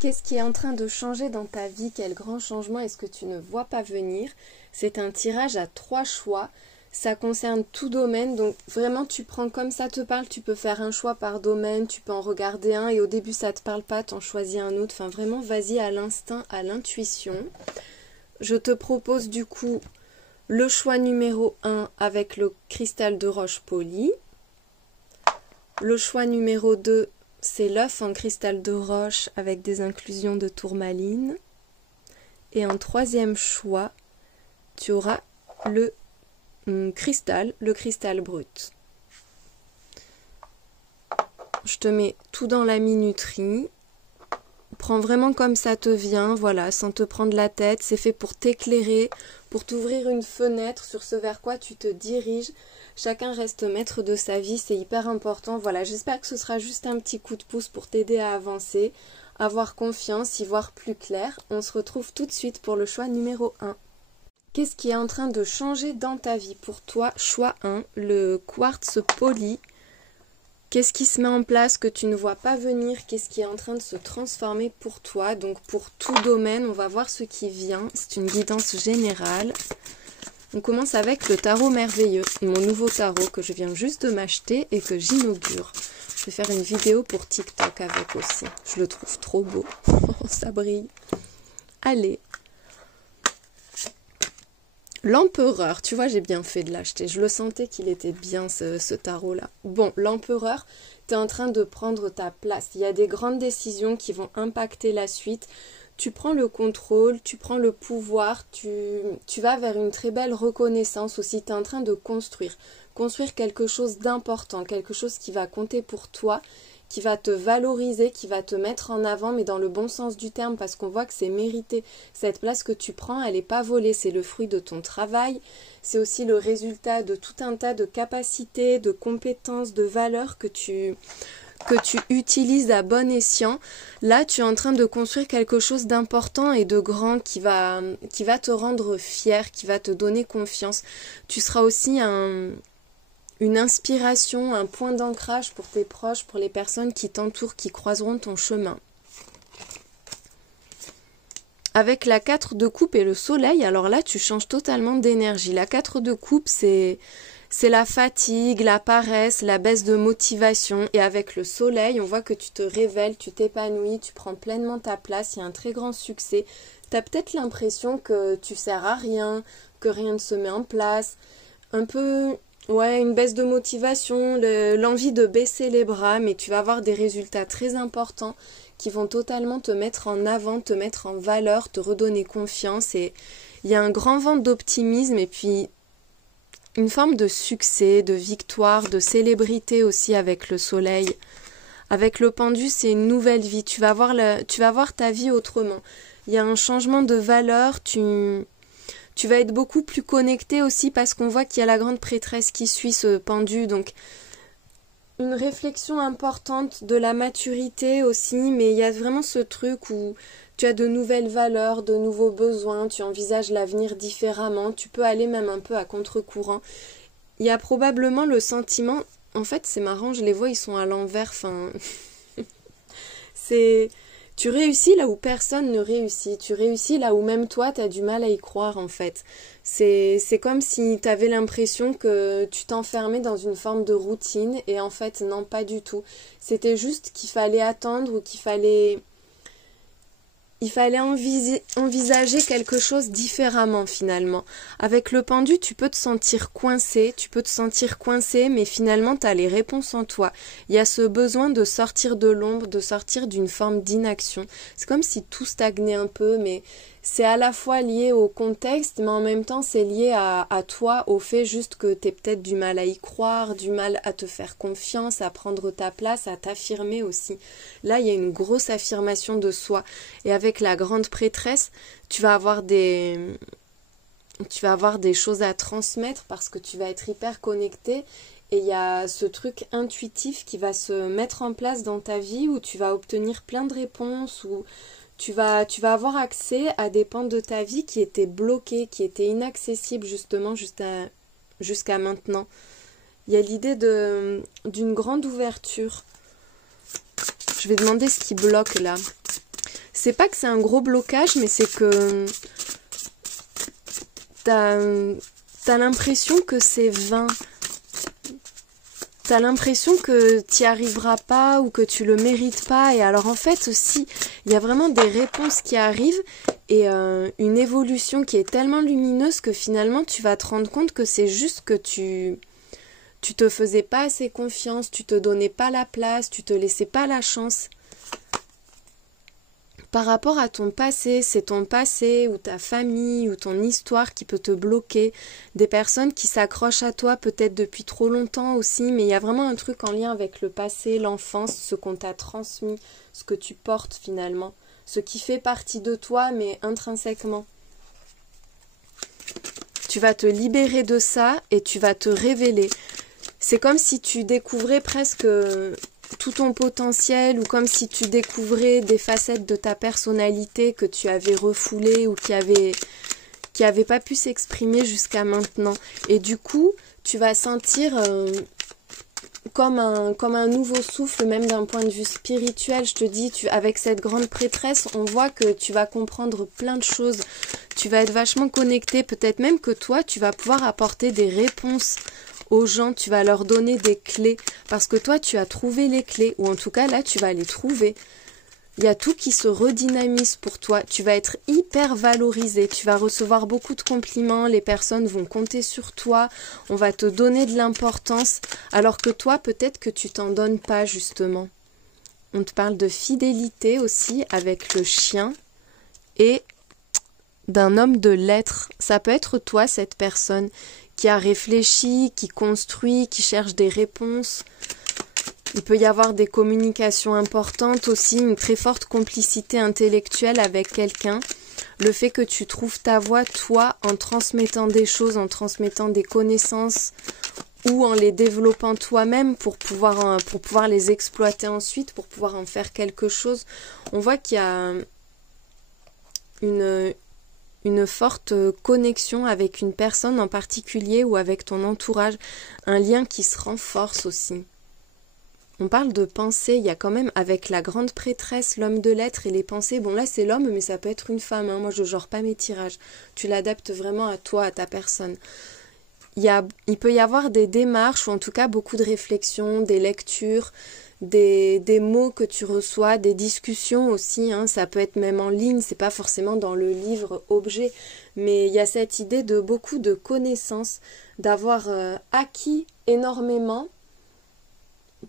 Qu'est-ce qui est en train de changer dans ta vie? Quel grand changement est-ce que tu ne vois pas venir? C'est un tirage à 3 choix. Ça concerne tout domaine, donc vraiment tu prends comme ça te parle, tu peux faire un choix par domaine, tu peux en regarder un et au début ça te parle pas, t'en choisis un autre. Enfin vraiment vas-y à l'instinct, à l'intuition. Je te propose du coup le choix numéro 1 avec le cristal de roche poli. Le choix numéro 2, c'est l'œuf en cristal de roche avec des inclusions de tourmaline. Et en troisième choix, tu auras le cristal brut. Je te mets tout dans la minuterie. Prends vraiment comme ça te vient, voilà, sans te prendre la tête. C'est fait pour t'éclairer, pour t'ouvrir une fenêtre sur ce vers quoi tu te diriges. Chacun reste maître de sa vie, c'est hyper important. Voilà, j'espère que ce sera juste un petit coup de pouce pour t'aider à avancer, avoir confiance, y voir plus clair. On se retrouve tout de suite pour le choix numéro 1. Qu'est-ce qui est en train de changer dans ta vie pour toi? Choix 1, le quartz poli. Qu'est-ce qui se met en place que tu ne vois pas venir? Qu'est-ce qui est en train de se transformer pour toi? Donc pour tout domaine, on va voir ce qui vient. C'est une guidance générale. On commence avec le tarot merveilleux, mon nouveau tarot que je viens juste de m'acheter et que j'inaugure. Je vais faire une vidéo pour TikTok avec aussi. Je le trouve trop beau. Ça brille. Allez. L'empereur, tu vois, j'ai bien fait de l'acheter. Je le sentais qu'il était bien ce tarot-là. Bon, l'empereur, tu es en train de prendre ta place. Il y a des grandes décisions qui vont impacter la suite. Tu prends le contrôle, tu prends le pouvoir, tu vas vers une très belle reconnaissance aussi. Tu es en train de construire quelque chose d'important, quelque chose qui va compter pour toi, qui va te valoriser, qui va te mettre en avant, mais dans le bon sens du terme, parce qu'on voit que c'est mérité. Cette place que tu prends, elle n'est pas volée, c'est le fruit de ton travail, c'est aussi le résultat de tout un tas de capacités, de compétences, de valeurs que tu utilises à bon escient. Là, tu es en train de construire quelque chose d'important et de grand qui va te rendre fier, qui va te donner confiance. Tu seras aussi une inspiration, un point d'ancrage pour tes proches, pour les personnes qui t'entourent, qui croiseront ton chemin. Avec la 4 de coupe et le soleil, alors là, tu changes totalement d'énergie. La 4 de coupe, c'est la fatigue, la paresse, la baisse de motivation. Et avec le soleil, on voit que tu te révèles, tu t'épanouis, tu prends pleinement ta place. Il y a un très grand succès. Tu as peut-être l'impression que tu sers à rien, que rien ne se met en place. Un peu, ouais, une baisse de motivation, l'envie de baisser les bras. Mais tu vas avoir des résultats très importants qui vont totalement te mettre en avant, te mettre en valeur, te redonner confiance. Et il y a un grand vent d'optimisme et puis une forme de succès, de victoire, de célébrité aussi avec le soleil. Avec le pendu, c'est une nouvelle vie. Tu vas voir ta vie autrement. Il y a un changement de valeur. Tu vas être beaucoup plus connecté aussi parce qu'on voit qu'il y a la grande prêtresse qui suit ce pendu. Donc, une réflexion importante de la maturité aussi. Mais il y a vraiment ce truc où tu as de nouvelles valeurs, de nouveaux besoins, tu envisages l'avenir différemment, tu peux aller même un peu à contre-courant. Il y a probablement le sentiment, en fait c'est marrant, je les vois, ils sont à l'envers, enfin... Tu réussis là où personne ne réussit, tu réussis là où même toi tu as du mal à y croire en fait. C'est comme si tu avais l'impression que tu t'enfermais dans une forme de routine et en fait non, pas du tout. C'était juste qu'il fallait attendre ou qu'il fallait envisager quelque chose différemment finalement. Avec le pendu, tu peux te sentir coincé, mais finalement tu as les réponses en toi. Il y a ce besoin de sortir de l'ombre, de sortir d'une forme d'inaction. C'est comme si tout stagnait un peu, mais c'est à la fois lié au contexte, mais en même temps c'est lié à toi, au fait juste que tu as peut-être du mal à y croire, du mal à te faire confiance, à prendre ta place, à t'affirmer aussi. Là, il y a une grosse affirmation de soi. Et avec la grande prêtresse, tu vas avoir des choses à transmettre parce que tu vas être hyper connecté. Et il y a ce truc intuitif qui va se mettre en place dans ta vie où tu vas obtenir plein de réponses, où tu vas avoir accès à des pans de ta vie qui étaient bloqués, qui étaient inaccessibles justement jusqu'à maintenant. Il y a l'idée d'une grande ouverture. Je vais demander ce qui bloque là. c'est pas que c'est un gros blocage, mais c'est que t'as l'impression que c'est vain. T'as l'impression que t'y arriveras pas ou que tu le mérites pas. Et alors en fait aussi, il y a vraiment des réponses qui arrivent et une évolution qui est tellement lumineuse que finalement tu vas te rendre compte que c'est juste que tu te faisais pas assez confiance, tu te donnais pas la place, tu te laissais pas la chance. Par rapport à ton passé, c'est ton passé ou ta famille ou ton histoire qui peut te bloquer, des personnes qui s'accrochent à toi peut-être depuis trop longtemps aussi, mais il y a vraiment un truc en lien avec le passé, l'enfance, ce qu'on t'a transmis, ce que tu portes finalement, ce qui fait partie de toi mais intrinsèquement. Tu vas te libérer de ça et tu vas te révéler. C'est comme si tu découvrais presque tout ton potentiel ou comme si tu découvrais des facettes de ta personnalité que tu avais refoulées ou qui avaient pas pu s'exprimer jusqu'à maintenant. Et du coup, tu vas sentir comme un nouveau souffle, même d'un point de vue spirituel. Je te dis, avec cette grande prêtresse, on voit que tu vas comprendre plein de choses. Tu vas être vachement connecté, peut-être même que toi, tu vas pouvoir apporter des réponses aux gens, tu vas leur donner des clés, parce que toi tu as trouvé les clés, ou en tout cas là tu vas les trouver. Il y a tout qui se redynamise pour toi, tu vas être hyper valorisé, tu vas recevoir beaucoup de compliments, les personnes vont compter sur toi, on va te donner de l'importance, alors que toi peut-être que tu t'en donnes pas justement. On te parle de fidélité aussi avec le chien et d'un homme de lettres. Ça peut être toi cette personne qui a réfléchi, qui construit, qui cherche des réponses. Il peut y avoir des communications importantes aussi, une très forte complicité intellectuelle avec quelqu'un. Le fait que tu trouves ta voie, toi, en transmettant des choses, en transmettant des connaissances ou en les développant toi-même pour pouvoir les exploiter ensuite, pour pouvoir en faire quelque chose. On voit qu'il y a une forte connexion avec une personne en particulier ou avec ton entourage, un lien qui se renforce aussi. On parle de pensée, il y a quand même avec la grande prêtresse, l'homme de lettres et les pensées, bon là c'est l'homme mais ça peut être une femme, hein. Moi je genre pas mes tirages, tu l'adaptes vraiment à toi, à ta personne. Il peut y avoir des démarches ou en tout cas beaucoup de réflexions, des lectures, des mots que tu reçois, des discussions aussi, hein. Ça peut être même en ligne, c'est pas forcément dans le livre objet, mais il y a cette idée de beaucoup de connaissances, d'avoir acquis énormément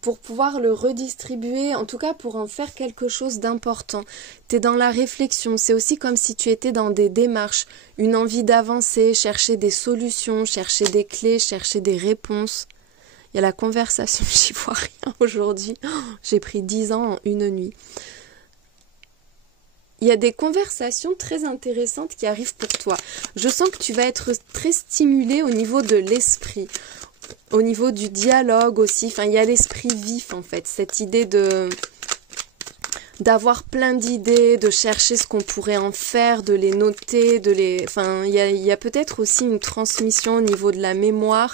pour pouvoir le redistribuer, en tout cas pour en faire quelque chose d'important. Tu es dans la réflexion, c'est aussi comme si tu étais dans des démarches, une envie d'avancer, chercher des solutions, chercher des clés, chercher des réponses. Il y a la conversation, j'y vois rien aujourd'hui. J'ai pris 10 ans en une nuit. Il y a des conversations très intéressantes qui arrivent pour toi. Je sens que tu vas être très stimulé au niveau de l'esprit, au niveau du dialogue aussi. Enfin, il y a l'esprit vif en fait, cette idée d'avoir plein d'idées, de chercher ce qu'on pourrait en faire, de les noter, Enfin, il y a peut-être aussi une transmission au niveau de la mémoire.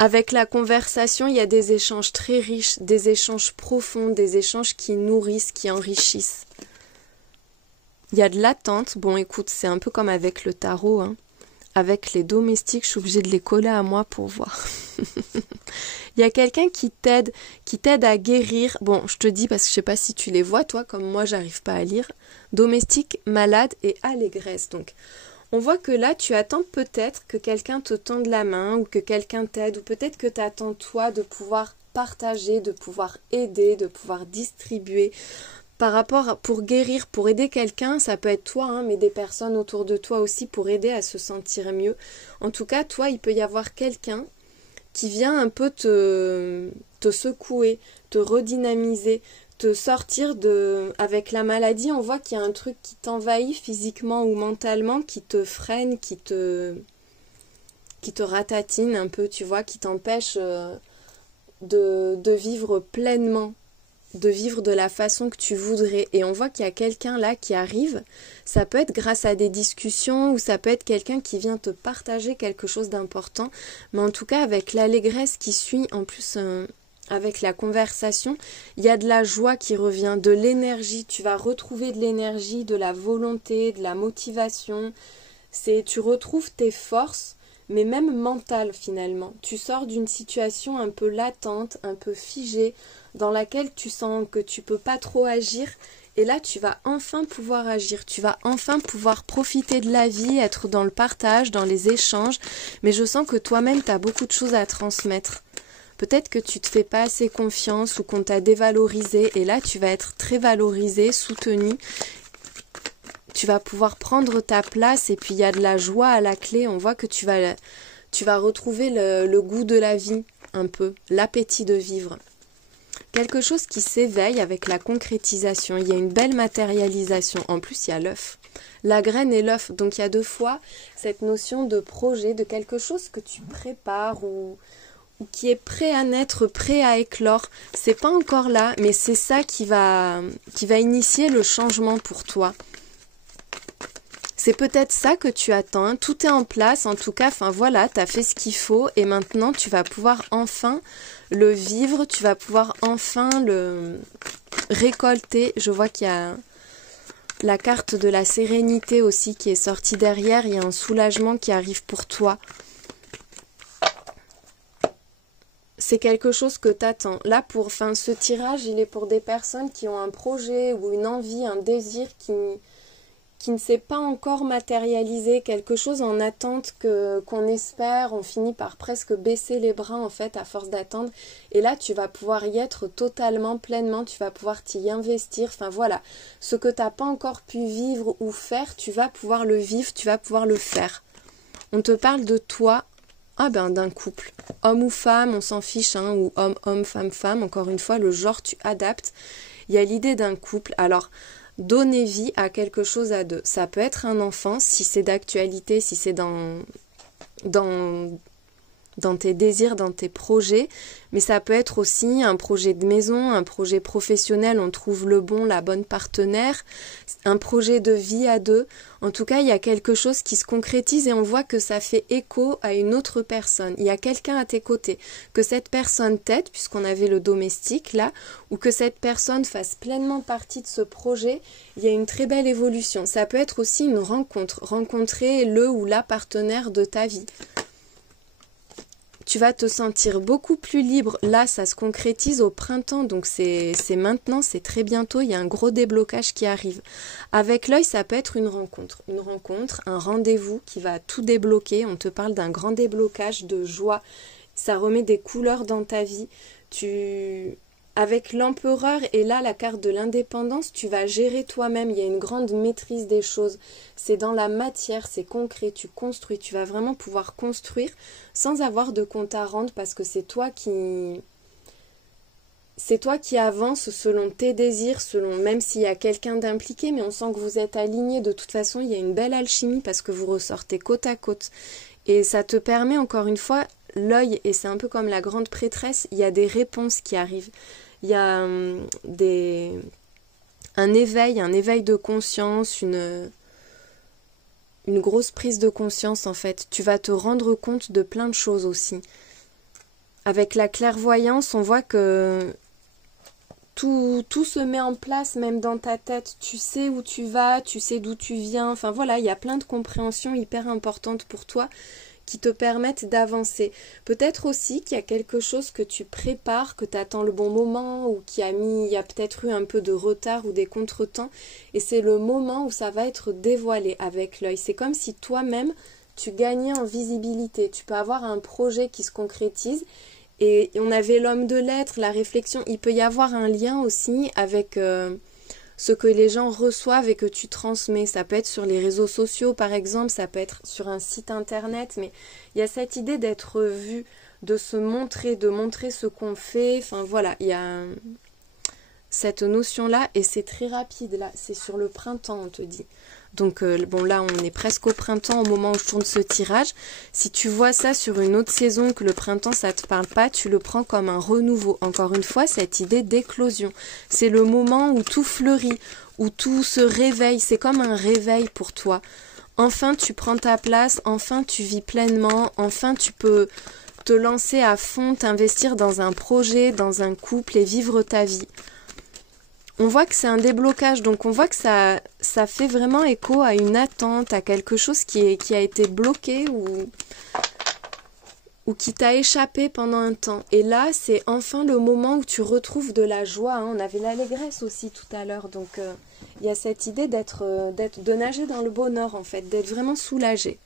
Avec la conversation, il y a des échanges très riches, des échanges profonds, des échanges qui nourrissent, qui enrichissent. Il y a de l'attente. Bon, écoute, c'est un peu comme avec le tarot, hein. Avec les domestiques, je suis obligée de les coller à moi pour voir. Il y a quelqu'un qui t'aide à guérir. Bon, je te dis parce que je sais pas si tu les vois, toi, comme moi, j'arrive pas à lire. Domestique, malade et allégresse. Donc, on voit que là, tu attends peut-être que quelqu'un te tende la main ou que quelqu'un t'aide ou peut-être que tu attends toi de pouvoir partager, de pouvoir aider, de pouvoir distribuer. Par rapport pour guérir, pour aider quelqu'un, ça peut être toi, hein, mais des personnes autour de toi aussi pour aider à se sentir mieux. En tout cas, toi, il peut y avoir quelqu'un qui vient un peu te secouer, te redynamiser, te sortir avec la maladie. On voit qu'il y a un truc qui t'envahit physiquement ou mentalement, qui te freine, qui te ratatine un peu, tu vois, qui t'empêche de vivre pleinement, de vivre de la façon que tu voudrais. Et on voit qu'il y a quelqu'un là qui arrive. Ça peut être grâce à des discussions ou ça peut être quelqu'un qui vient te partager quelque chose d'important. Mais en tout cas, avec l'allégresse qui suit, en plus avec la conversation, il y a de la joie qui revient, de l'énergie. Tu vas retrouver de l'énergie, de la volonté, de la motivation. Tu retrouves tes forces, mais même mentales finalement. Tu sors d'une situation un peu latente, un peu figée, dans laquelle tu sens que tu peux pas trop agir. Et là, tu vas enfin pouvoir agir, tu vas enfin pouvoir profiter de la vie, être dans le partage, dans les échanges. Mais je sens que toi-même, tu as beaucoup de choses à transmettre. Peut-être que tu te fais pas assez confiance ou qu'on t'a dévalorisé. Et là, tu vas être très valorisé, soutenu. Tu vas pouvoir prendre ta place et puis il y a de la joie à la clé. On voit que tu vas retrouver le goût de la vie, un peu, l'appétit de vivre. Quelque chose qui s'éveille avec la concrétisation. Il y a une belle matérialisation. En plus, il y a l'œuf. La graine et l'œuf. Donc, il y a 2 fois cette notion de projet, de quelque chose que tu prépares ou qui est prêt à naître, prêt à éclore. C'est pas encore là, mais c'est ça qui va initier le changement pour toi. C'est peut-être ça que tu attends. Hein. Tout est en place, en tout cas. Enfin voilà, tu as fait ce qu'il faut et maintenant tu vas pouvoir enfin le vivre. Tu vas pouvoir enfin le récolter. Je vois qu'il y a la carte de la sérénité aussi qui est sortie derrière. Il y a un soulagement qui arrive pour toi. C'est quelque chose que tu attends. Là, ce tirage, il est pour des personnes qui ont un projet ou une envie, un désir qui ne s'est pas encore matérialisé, quelque chose en attente qu'on espère, on finit par presque baisser les bras en fait à force d'attendre. Et là, tu vas pouvoir y être totalement, pleinement, tu vas pouvoir t'y investir. Enfin voilà, ce que tu n'as pas encore pu vivre ou faire, tu vas pouvoir le vivre, tu vas pouvoir le faire. On te parle de toi. D'un couple, homme ou femme, on s'en fiche, hein, ou homme, femme, encore une fois, le genre tu adaptes. Il y a l'idée d'un couple, alors donner vie à quelque chose à 2. Ça peut être un enfant, si c'est d'actualité, si c'est dans tes désirs, dans tes projets, mais ça peut être aussi un projet de maison, un projet professionnel, on trouve la bonne partenaire, un projet de vie à 2. En tout cas, il y a quelque chose qui se concrétise et on voit que ça fait écho à une autre personne. Il y a quelqu'un à tes côtés. Que cette personne t'aide, puisqu'on avait le domestique là, ou que cette personne fasse pleinement partie de ce projet, il y a une très belle évolution. Ça peut être aussi une rencontre, rencontrer le ou la partenaire de ta vie. Tu vas te sentir beaucoup plus libre. Là, ça se concrétise au printemps, donc c'est maintenant, c'est très bientôt. Il y a un gros déblocage qui arrive. Avec l'œil, ça peut être une rencontre, un rendez-vous qui va tout débloquer. On te parle d'un grand déblocage de joie. Ça remet des couleurs dans ta vie. Avec l'empereur et là la carte de l'indépendance, tu vas gérer toi-même. Il y a une grande maîtrise des choses. C'est dans la matière, c'est concret, tu construis. Tu vas vraiment pouvoir construire sans avoir de compte à rendre parce que c'est toi qui avances selon tes désirs, même s'il y a quelqu'un d'impliqué, mais on sent que vous êtes alignés. De toute façon, il y a une belle alchimie parce que vous ressortez côte à côte. Et ça te permet encore une fois, l'œil, et c'est un peu comme la grande prêtresse, il y a des réponses qui arrivent. Il y a un éveil de conscience, une grosse prise de conscience en fait. Tu vas te rendre compte de plein de choses aussi. Avec la clairvoyance, on voit que tout se met en place, même dans ta tête. Tu sais où tu vas, tu sais d'où tu viens. Enfin voilà, il y a plein de compréhensions hyper importantes pour toi qui te permettent d'avancer. Peut-être aussi qu'il y a quelque chose que tu prépares, que tu attends le bon moment ou il y a peut-être eu un peu de retard ou des contretemps et c'est le moment où ça va être dévoilé avec l'œil. C'est comme si toi-même tu gagnais en visibilité. Tu peux avoir un projet qui se concrétise et on avait l'homme de lettres, la réflexion. Il peut y avoir un lien aussi avec ce que les gens reçoivent et que tu transmets. Ça peut être sur les réseaux sociaux par exemple, ça peut être sur un site internet, mais il y a cette idée d'être vu, de se montrer, de montrer ce qu'on fait. Enfin voilà, il y a cette notion-là et c'est très rapide là, c'est sur le printemps on te dit. Donc bon là on est presque au printemps au moment où je tourne ce tirage. Si tu vois ça sur une autre saison, que le printemps ça te parle pas, tu le prends comme un renouveau. Encore une fois, cette idée d'éclosion. C'est le moment où tout fleurit, où tout se réveille. C'est comme un réveil pour toi. Enfin tu prends ta place, enfin tu vis pleinement, enfin tu peux te lancer à fond, t'investir dans un projet, dans un couple et vivre ta vie. On voit que c'est un déblocage, donc on voit que ça fait vraiment écho à une attente, à quelque chose qui a été bloqué ou qui t'a échappé pendant un temps. Et là, c'est enfin le moment où tu retrouves de la joie. On avait l'allégresse aussi tout à l'heure, donc il y a cette idée de nager dans le bonheur en fait, d'être vraiment soulagé.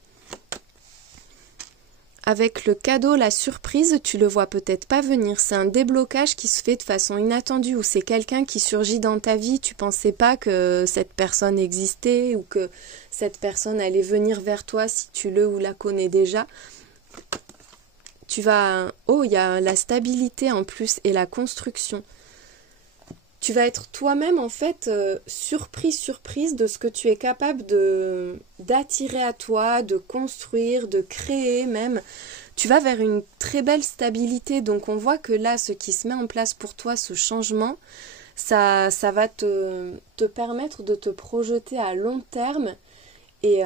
Avec le cadeau, la surprise, tu le vois peut-être pas venir. C'est un déblocage qui se fait de façon inattendue ou c'est quelqu'un qui surgit dans ta vie. Tu pensais pas que cette personne existait ou que cette personne allait venir vers toi si tu le ou la connais déjà. Oh, il y a la stabilité en plus et la construction. Tu vas être toi-même en fait surprise de ce que tu es capable d'attirer à toi, de construire, de créer même. Tu vas vers une très belle stabilité. Donc on voit que là, ce qui se met en place pour toi, ce changement, ça va te permettre de te projeter à long terme et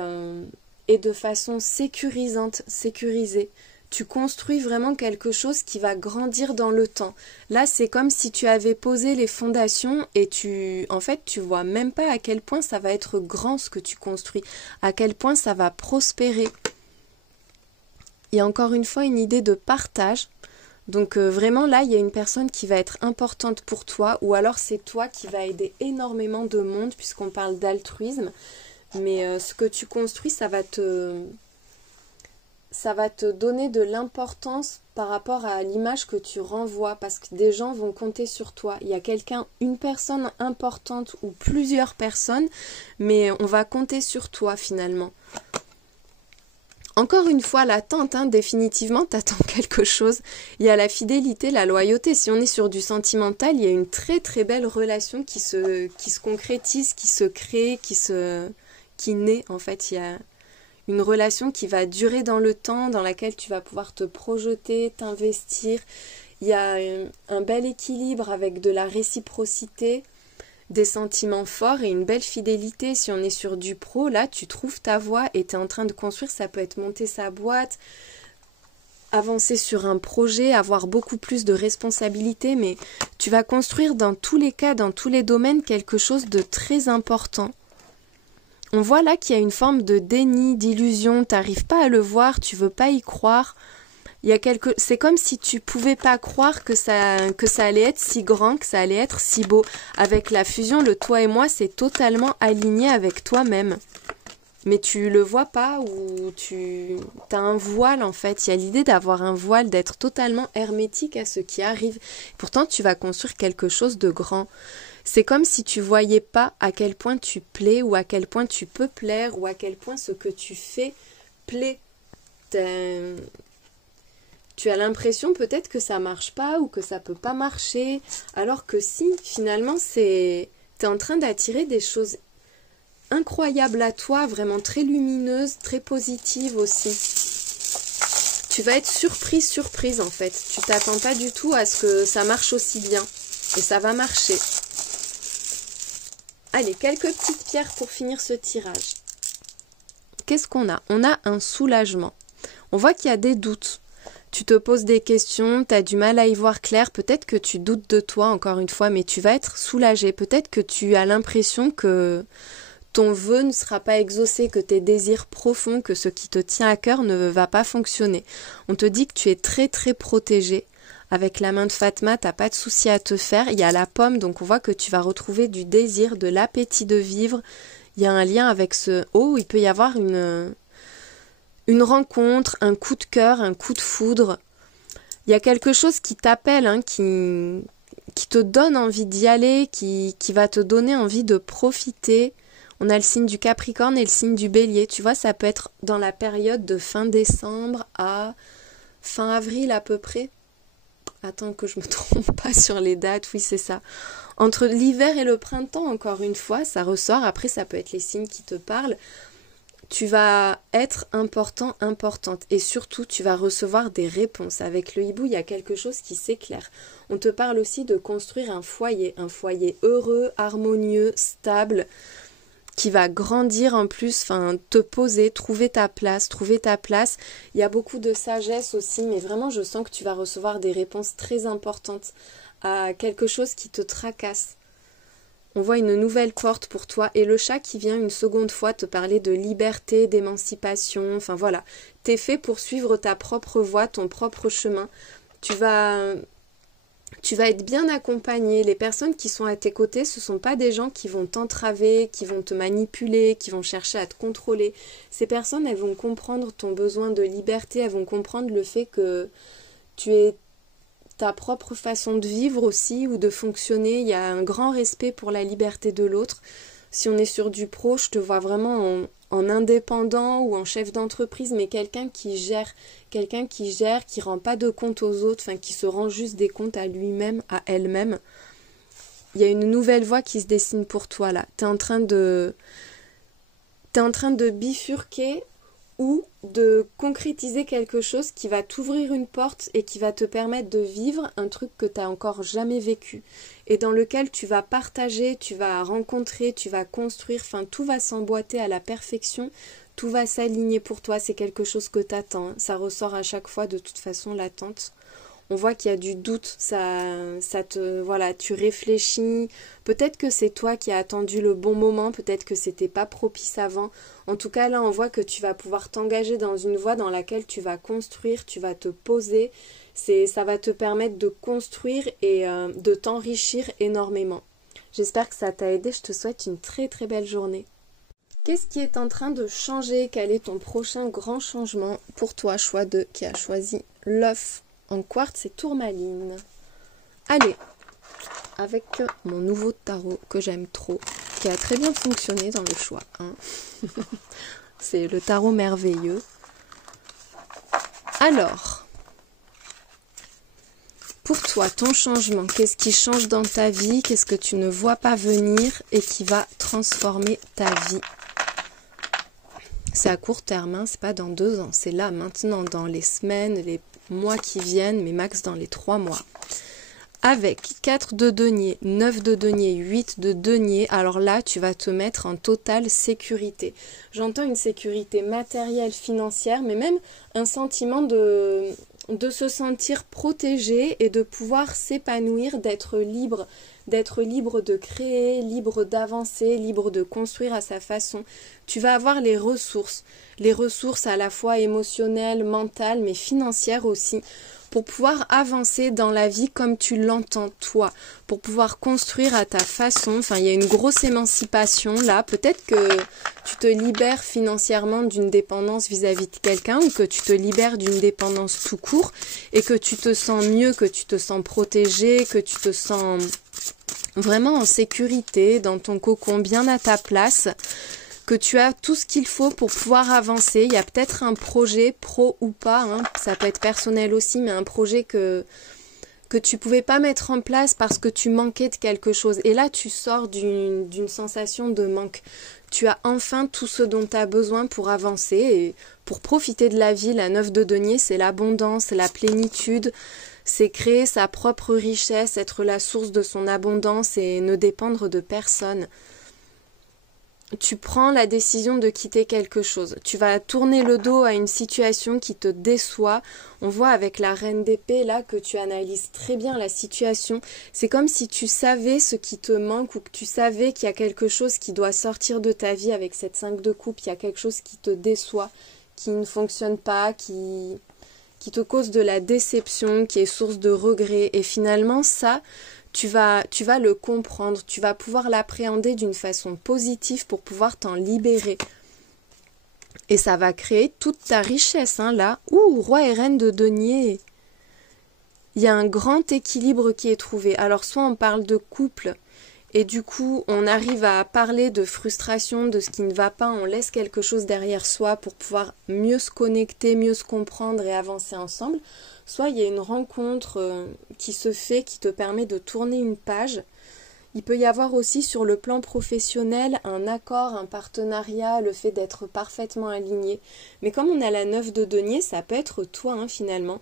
de façon sécurisée. Tu construis vraiment quelque chose qui va grandir dans le temps. Là, c'est comme si tu avais posé les fondations et tu vois même pas à quel point ça va être grand ce que tu construis, à quel point ça va prospérer. Il y a encore une fois une idée de partage. Donc vraiment là, il y a une personne qui va être importante pour toi ou alors c'est toi qui va aider énormément de monde puisqu'on parle d'altruisme. Mais ce que tu construis, ça va te donner de l'importance par rapport à l'image que tu renvoies parce que des gens vont compter sur toi. Il y a une personne importante ou plusieurs personnes, mais on va compter sur toi finalement. Encore une fois, l'attente, définitivement, t'attends quelque chose. Il y a la fidélité, la loyauté. Si on est sur du sentimental, il y a une très très belle relation qui se concrétise, qui se crée, qui naît. En fait, il y a une relation qui va durer dans le temps, dans laquelle tu vas pouvoir te projeter, t'investir. Il y a un bel équilibre avec de la réciprocité, des sentiments forts et une belle fidélité. Si on est sur du pro, là, tu trouves ta voie et tu es en train de construire. Ça peut être monter sa boîte, avancer sur un projet, avoir beaucoup plus de responsabilités, mais tu vas construire dans tous les cas, dans tous les domaines, quelque chose de très important. On voit là qu'il y a une forme de déni, d'illusion, t'arrives pas à le voir, tu veux pas y croire. C'est comme si tu pouvais pas croire que ça allait être si grand, que ça allait être si beau. Avec la fusion, le toi et moi, c'est totalement aligné avec toi-même. Mais tu le vois pas ou t'as un voile en fait. Il y a l'idée d'avoir un voile, d'être totalement hermétique à ce qui arrive. Pourtant, tu vas construire quelque chose de grand. C'est comme si tu voyais pas à quel point tu plais ou à quel point tu peux plaire ou à quel point ce que tu fais plaît. Tu as l'impression peut-être que ça marche pas ou que ça peut pas marcher, alors que si, finalement, t'es en train d'attirer des choses incroyables à toi, vraiment très lumineuses, très positives aussi. Tu vas être surprise en fait. Tu t'attends pas du tout à ce que ça marche aussi bien. Et ça va marcher. Allez, quelques petites pierres pour finir ce tirage. Qu'est-ce qu'on a? On a un soulagement. On voit qu'il y a des doutes. Tu te poses des questions, tu as du mal à y voir clair. Peut-être que tu doutes de toi, encore une fois, mais tu vas être soulagé. Peut-être que tu as l'impression que ton vœu ne sera pas exaucé, que tes désirs profonds, que ce qui te tient à cœur ne va pas fonctionner. On te dit que tu es très très protégé. Avec la main de Fatma, t'as pas de souci à te faire. Il y a la pomme, donc on voit que tu vas retrouver du désir, de l'appétit de vivre. Il y a un lien avec ce oh, il peut y avoir une rencontre, un coup de cœur, un coup de foudre. Il y a quelque chose qui t'appelle, qui te donne envie d'y aller, qui va te donner envie de profiter. On a le signe du Capricorne et le signe du Bélier. Tu vois, ça peut être dans la période de fin décembre à fin avril à peu près. Attends que je me trompe pas sur les dates, oui c'est ça. Entre l'hiver et le printemps, encore une fois, ça ressort. Après, ça peut être les signes qui te parlent. Tu vas être importante. Et surtout, tu vas recevoir des réponses. Avec le hibou, il y a quelque chose qui s'éclaire. On te parle aussi de construire un foyer heureux, harmonieux, stable, qui va grandir en plus, enfin te poser, trouver ta place. Il y a beaucoup de sagesse aussi, mais vraiment je sens que tu vas recevoir des réponses très importantes à quelque chose qui te tracasse. On voit une nouvelle porte pour toi et le chat qui vient une seconde fois te parler de liberté, d'émancipation, enfin voilà. T'es fait pour suivre ta propre voie, ton propre chemin. Tu vas être bien accompagné. Les personnes qui sont à tes côtés, ce ne sont pas des gens qui vont t'entraver, qui vont te manipuler, qui vont chercher à te contrôler. Ces personnes, elles vont comprendre ton besoin de liberté, elles vont comprendre le fait que tu es ta propre façon de vivre aussi ou de fonctionner. Il y a un grand respect pour la liberté de l'autre. Si on est sur du pro, je te vois vraiment en indépendant ou en chef d'entreprise, mais quelqu'un qui gère, qui rend pas de compte aux autres, enfin qui se rend juste des comptes à lui-même, à elle-même. Il y a une nouvelle voie qui se dessine pour toi là. T'es en train de bifurquer ou de concrétiser quelque chose qui va t'ouvrir une porte et qui va te permettre de vivre un truc que tu n'as encore jamais vécu et dans lequel tu vas partager, tu vas rencontrer, tu vas construire, enfin tout va s'emboîter à la perfection, tout va s'aligner pour toi, c'est quelque chose que tu attends, hein. Ça ressort à chaque fois de toute façon l'attente. On voit qu'il y a du doute, voilà, tu réfléchis. Peut-être que c'est toi qui as attendu le bon moment, peut-être que c'était pas propice avant. En tout cas, là, on voit que tu vas pouvoir t'engager dans une voie dans laquelle tu vas construire, tu vas te poser. Ça va te permettre de construire et de t'enrichir énormément. J'espère que ça t'a aidé. Je te souhaite une très très belle journée. Qu'est-ce qui est en train de changer? Quel est ton prochain grand changement pour toi, choix 2, qui a choisi l'œuf en quartz et tourmaline? Allez, avec mon nouveau tarot que j'aime trop, qui a très bien fonctionné dans le choix, hein. C'est le tarot merveilleux. Alors, pour toi, ton changement, qu'est-ce qui change dans ta vie? Qu'est-ce que tu ne vois pas venir et qui va transformer ta vie? C'est à court terme, hein, c'est pas dans 2 ans, c'est là, maintenant, dans les semaines, les mois qui viennent, mais max dans les 3 mois. Avec 4 de denier, 9 de denier, 8 de denier, alors là, tu vas te mettre en totale sécurité. J'entends une sécurité matérielle, financière, mais même un sentiment de se sentir protégé et de pouvoir s'épanouir, d'être libre de créer, libre d'avancer, libre de construire à sa façon. Tu vas avoir les ressources à la fois émotionnelles, mentales, mais financières aussi, pour pouvoir avancer dans la vie comme tu l'entends toi, pour pouvoir construire à ta façon. Enfin, il y a une grosse émancipation là. Peut-être que tu te libères financièrement d'une dépendance vis-à-vis de quelqu'un ou que tu te libères d'une dépendance tout court et que tu te sens mieux, que tu te sens protégé, que tu te sens vraiment en sécurité, dans ton cocon, bien à ta place, que tu as tout ce qu'il faut pour pouvoir avancer. Il y a peut-être un projet, pro ou pas, hein, ça peut être personnel aussi, mais un projet que tu pouvais pas mettre en place parce que tu manquais de quelque chose. Et là, tu sors d'une sensation de manque. Tu as enfin tout ce dont tu as besoin pour avancer et pour profiter de la vie. La 9 de denier, c'est l'abondance, la plénitude, c'est créer sa propre richesse, être la source de son abondance et ne dépendre de personne. Tu prends la décision de quitter quelque chose. Tu vas tourner le dos à une situation qui te déçoit. On voit avec la reine d'épée là que tu analyses très bien la situation. C'est comme si tu savais ce qui te manque ou que tu savais qu'il y a quelque chose qui doit sortir de ta vie avec cette 5 de coupe. Il y a quelque chose qui te déçoit, qui ne fonctionne pas, qui te cause de la déception, qui est source de regret. Et finalement ça, tu vas le comprendre, tu vas pouvoir l'appréhender d'une façon positive pour pouvoir t'en libérer. Et ça va créer toute ta richesse, hein, là. Ouh, roi et reine de denier. Il y a un grand équilibre qui est trouvé. Alors, soit on parle de couple, et du coup, on arrive à parler de frustration, de ce qui ne va pas, on laisse quelque chose derrière soi pour pouvoir mieux se connecter, mieux se comprendre et avancer ensemble. Soit il y a une rencontre qui se fait, qui te permet de tourner une page. Il peut y avoir aussi sur le plan professionnel un accord, un partenariat, le fait d'être parfaitement aligné. Mais comme on a la 9 de denier, ça peut être toi, hein, finalement.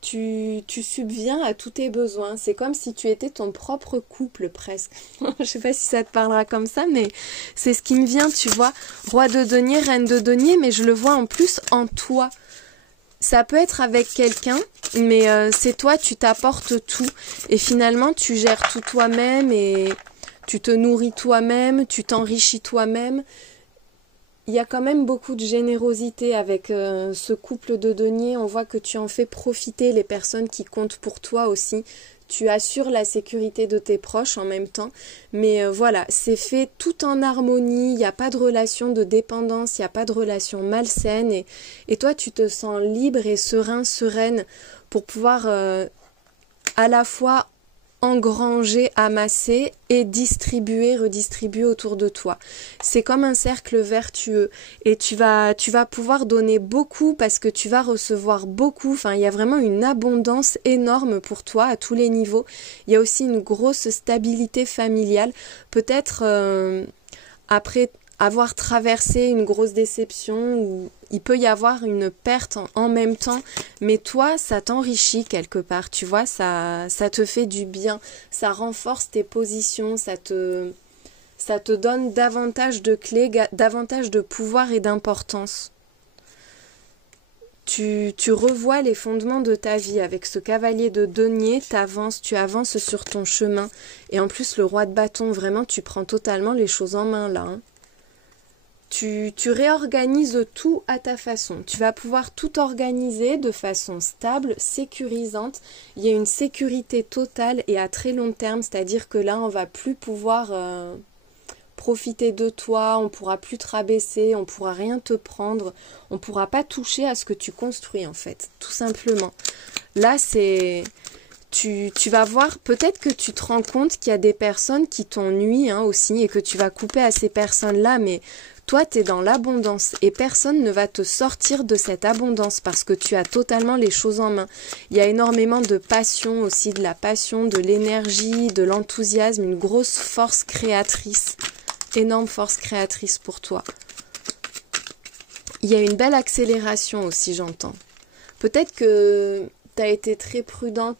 tu subviens à tous tes besoins. C'est comme si tu étais ton propre couple presque. Je sais pas si ça te parlera comme ça, mais c'est ce qui me vient, tu vois. Roi de denier, reine de denier, mais je le vois en plus en toi. Ça peut être avec quelqu'un, mais c'est toi, tu t'apportes tout. Et finalement, tu gères tout toi-même et tu te nourris toi-même, tu t'enrichis toi-même. Il y a quand même beaucoup de générosité avec ce couple de deniers. On voit que tu en fais profiter les personnes qui comptent pour toi aussi. Tu assures la sécurité de tes proches en même temps. Mais voilà, c'est fait tout en harmonie. Il n'y a pas de relation de dépendance, il n'y a pas de relation malsaine. Et toi, tu te sens libre et serein, sereine pour pouvoir à la fois engranger, amasser et distribuer, redistribuer autour de toi. C'est comme un cercle vertueux et tu vas pouvoir donner beaucoup parce que tu vas recevoir beaucoup. Enfin, il y a vraiment une abondance énorme pour toi à tous les niveaux. Il y a aussi une grosse stabilité familiale. Peut-être après avoir traversé une grosse déception ou il peut y avoir une perte en même temps, mais toi, ça t'enrichit quelque part, tu vois, ça te fait du bien, ça renforce tes positions, ça te donne davantage de clés, davantage de pouvoir et d'importance. Tu revois les fondements de ta vie avec ce cavalier de denier, tu avances sur ton chemin, et en plus le roi de bâton, vraiment, tu prends totalement les choses en main là, hein. Tu réorganises tout à ta façon. Tu vas pouvoir tout organiser de façon stable, sécurisante. Il y a une sécurité totale et à très long terme, c'est-à-dire que là, on va plus pouvoir profiter de toi, on pourra plus te rabaisser, on pourra rien te prendre, on pourra pas toucher à ce que tu construis en fait, tout simplement. Là, c'est... Tu vas voir, peut-être que tu te rends compte qu'il y a des personnes qui t'ennuient aussi et que tu vas couper à ces personnes-là, mais toi, tu es dans l'abondance et personne ne va te sortir de cette abondance parce que tu as totalement les choses en main. Il y a énormément de passion aussi, de la passion, de l'énergie, de l'enthousiasme, une grosse force créatrice, énorme force créatrice pour toi. Il y a une belle accélération aussi, j'entends. Peut-être que tu as été très prudente,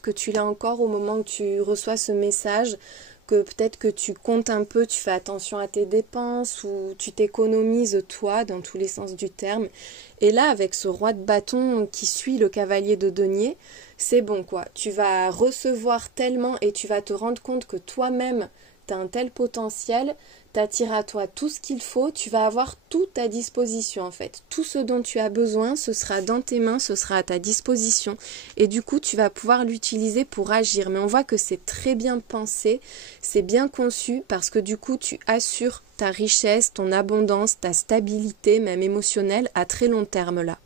que tu l'as encore au moment où tu reçois ce message, que peut-être que tu comptes un peu, tu fais attention à tes dépenses ou tu t'économises toi dans tous les sens du terme. Et là, avec ce roi de bâton qui suit le cavalier de denier, c'est bon quoi. Tu vas recevoir tellement et tu vas te rendre compte que toi-même, tu as un tel potentiel, t'attires à toi tout ce qu'il faut, tu vas avoir tout à disposition en fait. Tout ce dont tu as besoin, ce sera dans tes mains, ce sera à ta disposition. Et du coup, tu vas pouvoir l'utiliser pour agir. Mais on voit que c'est très bien pensé, c'est bien conçu parce que du coup, tu assures ta richesse, ton abondance, ta stabilité, même émotionnelle, à très long terme là.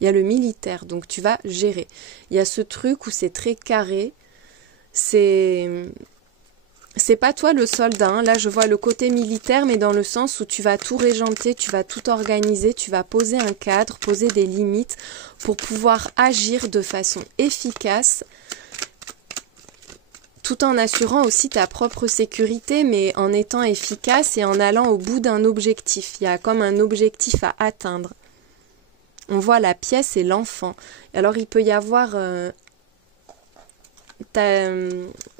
Il y a le militaire, donc tu vas gérer. Il y a ce truc où c'est très carré, c'est pas toi le soldat, hein. Là je vois le côté militaire, mais dans le sens où tu vas tout régenter, tu vas tout organiser, tu vas poser un cadre, poser des limites pour pouvoir agir de façon efficace, tout en assurant aussi ta propre sécurité, mais en étant efficace et en allant au bout d'un objectif. Il y a comme un objectif à atteindre. On voit la pièce et l'enfant. Alors il peut y avoir...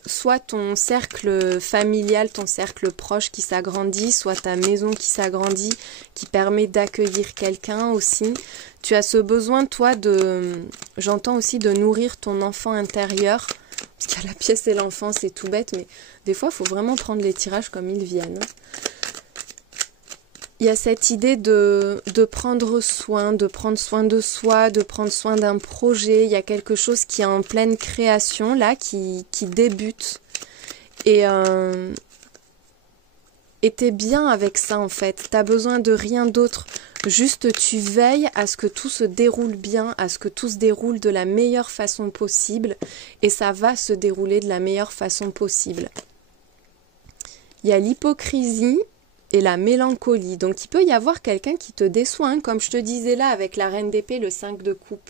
soit ton cercle familial, ton cercle proche qui s'agrandit, soit ta maison qui s'agrandit, qui permet d'accueillir quelqu'un aussi. Tu as ce besoin, toi, j'entends aussi de nourrir ton enfant intérieur, parce qu'il y a la pièce et l'enfant, c'est tout bête, mais des fois, il faut vraiment prendre les tirages comme ils viennent. Il y a cette idée de prendre soin de soi, de prendre soin d'un projet. Il y a quelque chose qui est en pleine création, là, qui débute. Et t'es bien avec ça, en fait. T'as besoin de rien d'autre. Juste, tu veilles à ce que tout se déroule bien, à ce que tout se déroule de la meilleure façon possible. Et ça va se dérouler de la meilleure façon possible. Il y a l'hypocrisie et la mélancolie. Donc il peut y avoir quelqu'un qui te déçoit, comme je te disais là avec la reine d'épée, le 5 de coupe.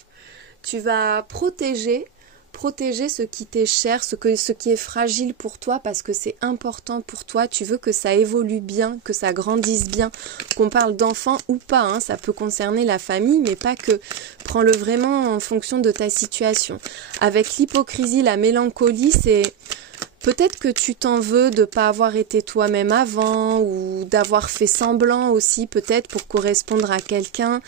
Tu vas protéger protéger ce qui t'est cher, ce qui est fragile pour toi parce que c'est important pour toi. Tu veux que ça évolue bien, que ça grandisse bien. Qu'on parle d'enfants ou pas, hein, ça peut concerner la famille, mais pas que. Prends-le vraiment en fonction de ta situation. Avec l'hypocrisie, la mélancolie, c'est... Peut-être que tu t'en veux de ne pas avoir été toi-même avant ou d'avoir fait semblant aussi, peut-être pour correspondre à quelqu'un.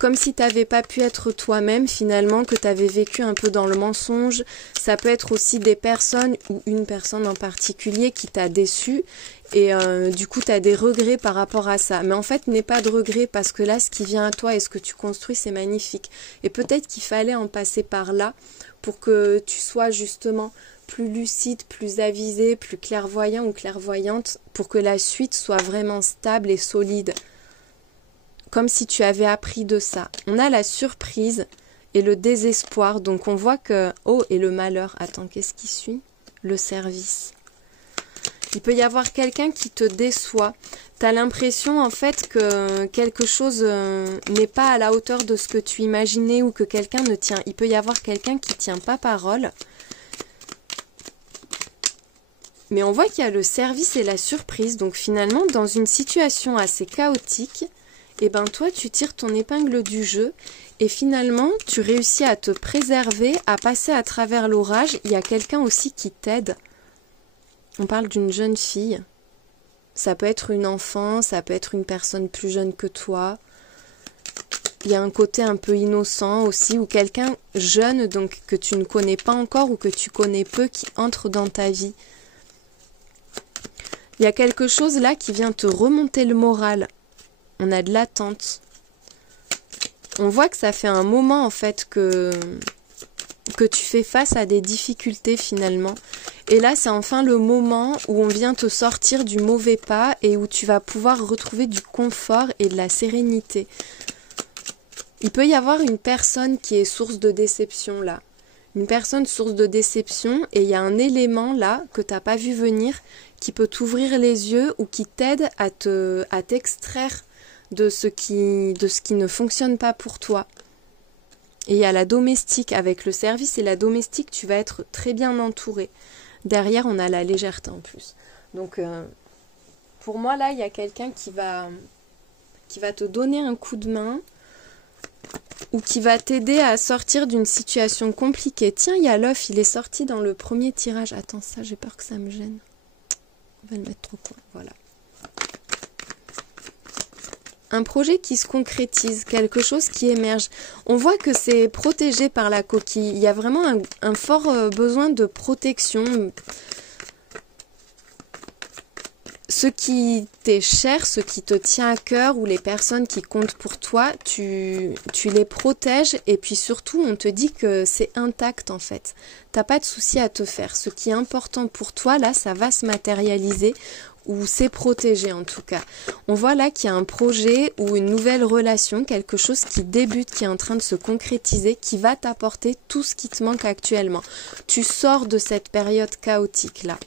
Comme si tu n'avais pas pu être toi-même finalement, que tu avais vécu un peu dans le mensonge. Ça peut être aussi des personnes ou une personne en particulier qui t'a déçu et du coup tu as des regrets par rapport à ça. Mais en fait, n'aie pas de regrets parce que là, ce qui vient à toi et ce que tu construis, c'est magnifique. Et peut-être qu'il fallait en passer par là pour que tu sois justement plus lucide, plus avisé, plus clairvoyant ou clairvoyante pour que la suite soit vraiment stable et solide. Comme si tu avais appris de ça. On a la surprise et le désespoir. Donc on voit que... Oh, et le malheur. Attends, qu'est-ce qui suit? Le service. Il peut y avoir quelqu'un qui te déçoit. Tu as l'impression en fait que quelque chose n'est pas à la hauteur de ce que tu imaginais ou que quelqu'un ne tient. Il peut y avoir quelqu'un qui ne tient pas parole. Mais on voit qu'il y a le service et la surprise. Donc finalement, dans une situation assez chaotique, eh ben toi, tu tires ton épingle du jeu. Et finalement, tu réussis à te préserver, à passer à travers l'orage. Il y a quelqu'un aussi qui t'aide. On parle d'une jeune fille. Ça peut être une enfant, ça peut être une personne plus jeune que toi. Il y a un côté un peu innocent aussi, ou quelqu'un jeune, donc que tu ne connais pas encore ou que tu connais peu, qui entre dans ta vie. Il y a quelque chose là qui vient te remonter le moral. On a de l'attente. On voit que ça fait un moment en fait que tu fais face à des difficultés finalement. Et là, c'est enfin le moment où on vient te sortir du mauvais pas et où tu vas pouvoir retrouver du confort et de la sérénité. Il peut y avoir une personne qui est source de déception là. Une personne source de déception et il y a un élément là que tu n'as pas vu venir qui peut t'ouvrir les yeux ou qui t'aide à t'extraire de ce qui ne fonctionne pas pour toi. Et il y a la domestique. Avec le service et la domestique, tu vas être très bien entouré. Derrière, on a la légèreté en plus. Donc, pour moi, là, il y a quelqu'un qui va te donner un coup de main ou qui va t'aider à sortir d'une situation compliquée. Tiens, il y a l'œuf, il est sorti dans le premier tirage. Attends, ça, j'ai peur que ça me gêne. On va le mettre au coin, voilà. Un projet qui se concrétise, quelque chose qui émerge. On voit que c'est protégé par la coquille. Il y a vraiment un fort besoin de protection. Ce qui t'est cher, ce qui te tient à cœur ou les personnes qui comptent pour toi, tu les protèges et puis surtout on te dit que c'est intact en fait. T'as pas de souci à te faire. Ce qui est important pour toi là, ça va se matérialiser ou c'est protégé en tout cas. On voit là qu'il y a un projet ou une nouvelle relation, quelque chose qui débute, qui est en train de se concrétiser, qui va t'apporter tout ce qui te manque actuellement. Tu sors de cette période chaotique là.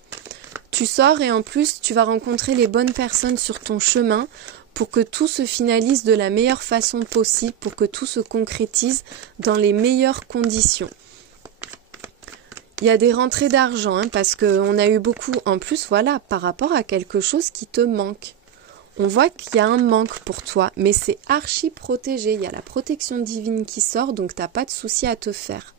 Tu sors et en plus, tu vas rencontrer les bonnes personnes sur ton chemin pour que tout se finalise de la meilleure façon possible, pour que tout se concrétise dans les meilleures conditions. Il y a des rentrées d'argent, hein, parce qu'on a eu beaucoup, en plus, voilà, par rapport à quelque chose qui te manque. On voit qu'il y a un manque pour toi, mais c'est archi protégé. Il y a la protection divine qui sort, donc tu n'as pas de souci à te faire.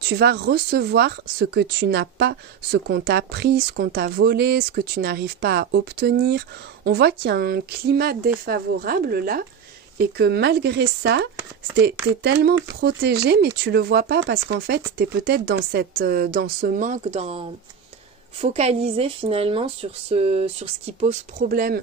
Tu vas recevoir ce que tu n'as pas, ce qu'on t'a pris, ce qu'on t'a volé, ce que tu n'arrives pas à obtenir. On voit qu'il y a un climat défavorable là et que malgré ça, t'es tellement protégé mais tu le vois pas parce qu'en fait, t'es peut-être dans ce manque, focalisé finalement sur ce qui pose problème.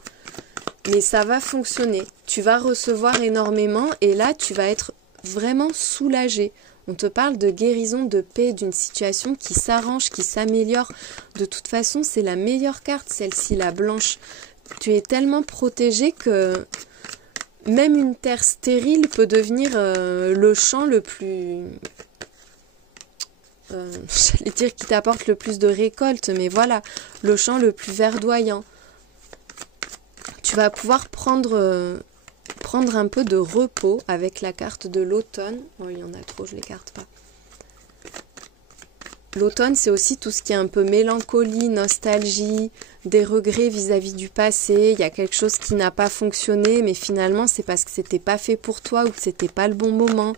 Mais ça va fonctionner. Tu vas recevoir énormément et là, tu vas être vraiment soulagé. On te parle de guérison, de paix, d'une situation qui s'arrange, qui s'améliore. De toute façon, c'est la meilleure carte, celle-ci, la blanche. Tu es tellement protégé que même une terre stérile peut devenir le champ le plus... j'allais dire qui t'apporte le plus de récoltes, mais voilà, le champ le plus verdoyant. Tu vas pouvoir prendre un peu de repos avec la carte de l'automne. Oh, il y en a trop, je ne l'écarte pas. L'automne, c'est aussi tout ce qui est un peu mélancolie, nostalgie, des regrets vis-à-vis du passé. Il y a quelque chose qui n'a pas fonctionné, mais finalement, c'est parce que c'était pas fait pour toi ou que c'était pas le bon moment.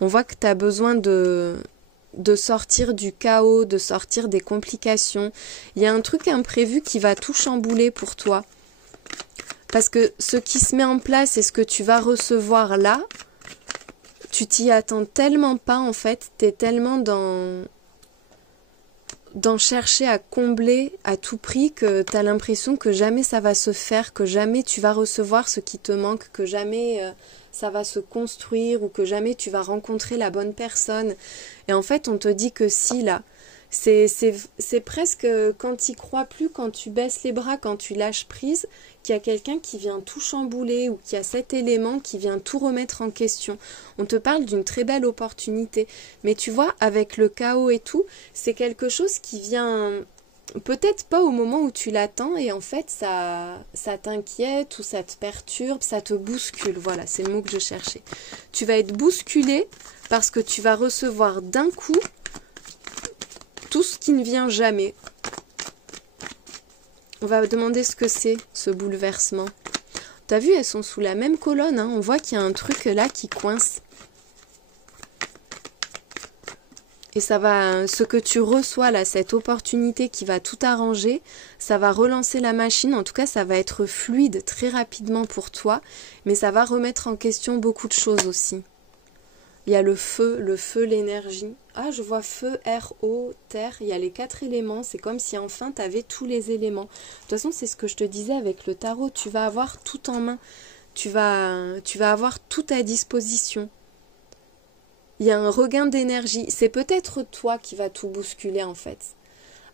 On voit que tu as besoin de sortir du chaos, de sortir des complications. Il y a un truc imprévu qui va tout chambouler pour toi. Parce que ce qui se met en place et ce que tu vas recevoir là, tu t'y attends tellement pas en fait. Tu es tellement d'en chercher à combler à tout prix que tu as l'impression que jamais ça va se faire, que jamais tu vas recevoir ce qui te manque, que jamais ça va se construire ou que jamais tu vas rencontrer la bonne personne. Et en fait, on te dit que si, là, c'est presque quand tu y crois plus, quand tu baisses les bras, quand tu lâches prise, qu'il y a quelqu'un qui vient tout chambouler ou qu'il y a cet élément qui vient tout remettre en question. On te parle d'une très belle opportunité. Mais tu vois, avec le chaos et tout, c'est quelque chose qui vient peut-être pas au moment où tu l'attends et en fait ça t'inquiète ou ça te perturbe, ça te bouscule. Voilà, c'est le mot que je cherchais. Tu vas être bousculé parce que tu vas recevoir d'un coup tout ce qui ne vient jamais. On va demander ce que c'est, ce bouleversement. T'as vu, elles sont sous la même colonne, hein. On voit qu'il y a un truc là qui coince. Et ça va, ce que tu reçois là, cette opportunité qui va tout arranger, ça va relancer la machine. En tout cas, ça va être fluide très rapidement pour toi, mais ça va remettre en question beaucoup de choses aussi. Il y a le feu, l'énergie. Ah, je vois feu, air, eau, terre. Il y a les 4 éléments. C'est comme si enfin tu avais tous les éléments. De toute façon, c'est ce que je te disais avec le tarot. Tu vas avoir tout en main. Tu vas avoir tout à disposition. Il y a un regain d'énergie. C'est peut-être toi qui vas tout bousculer en fait.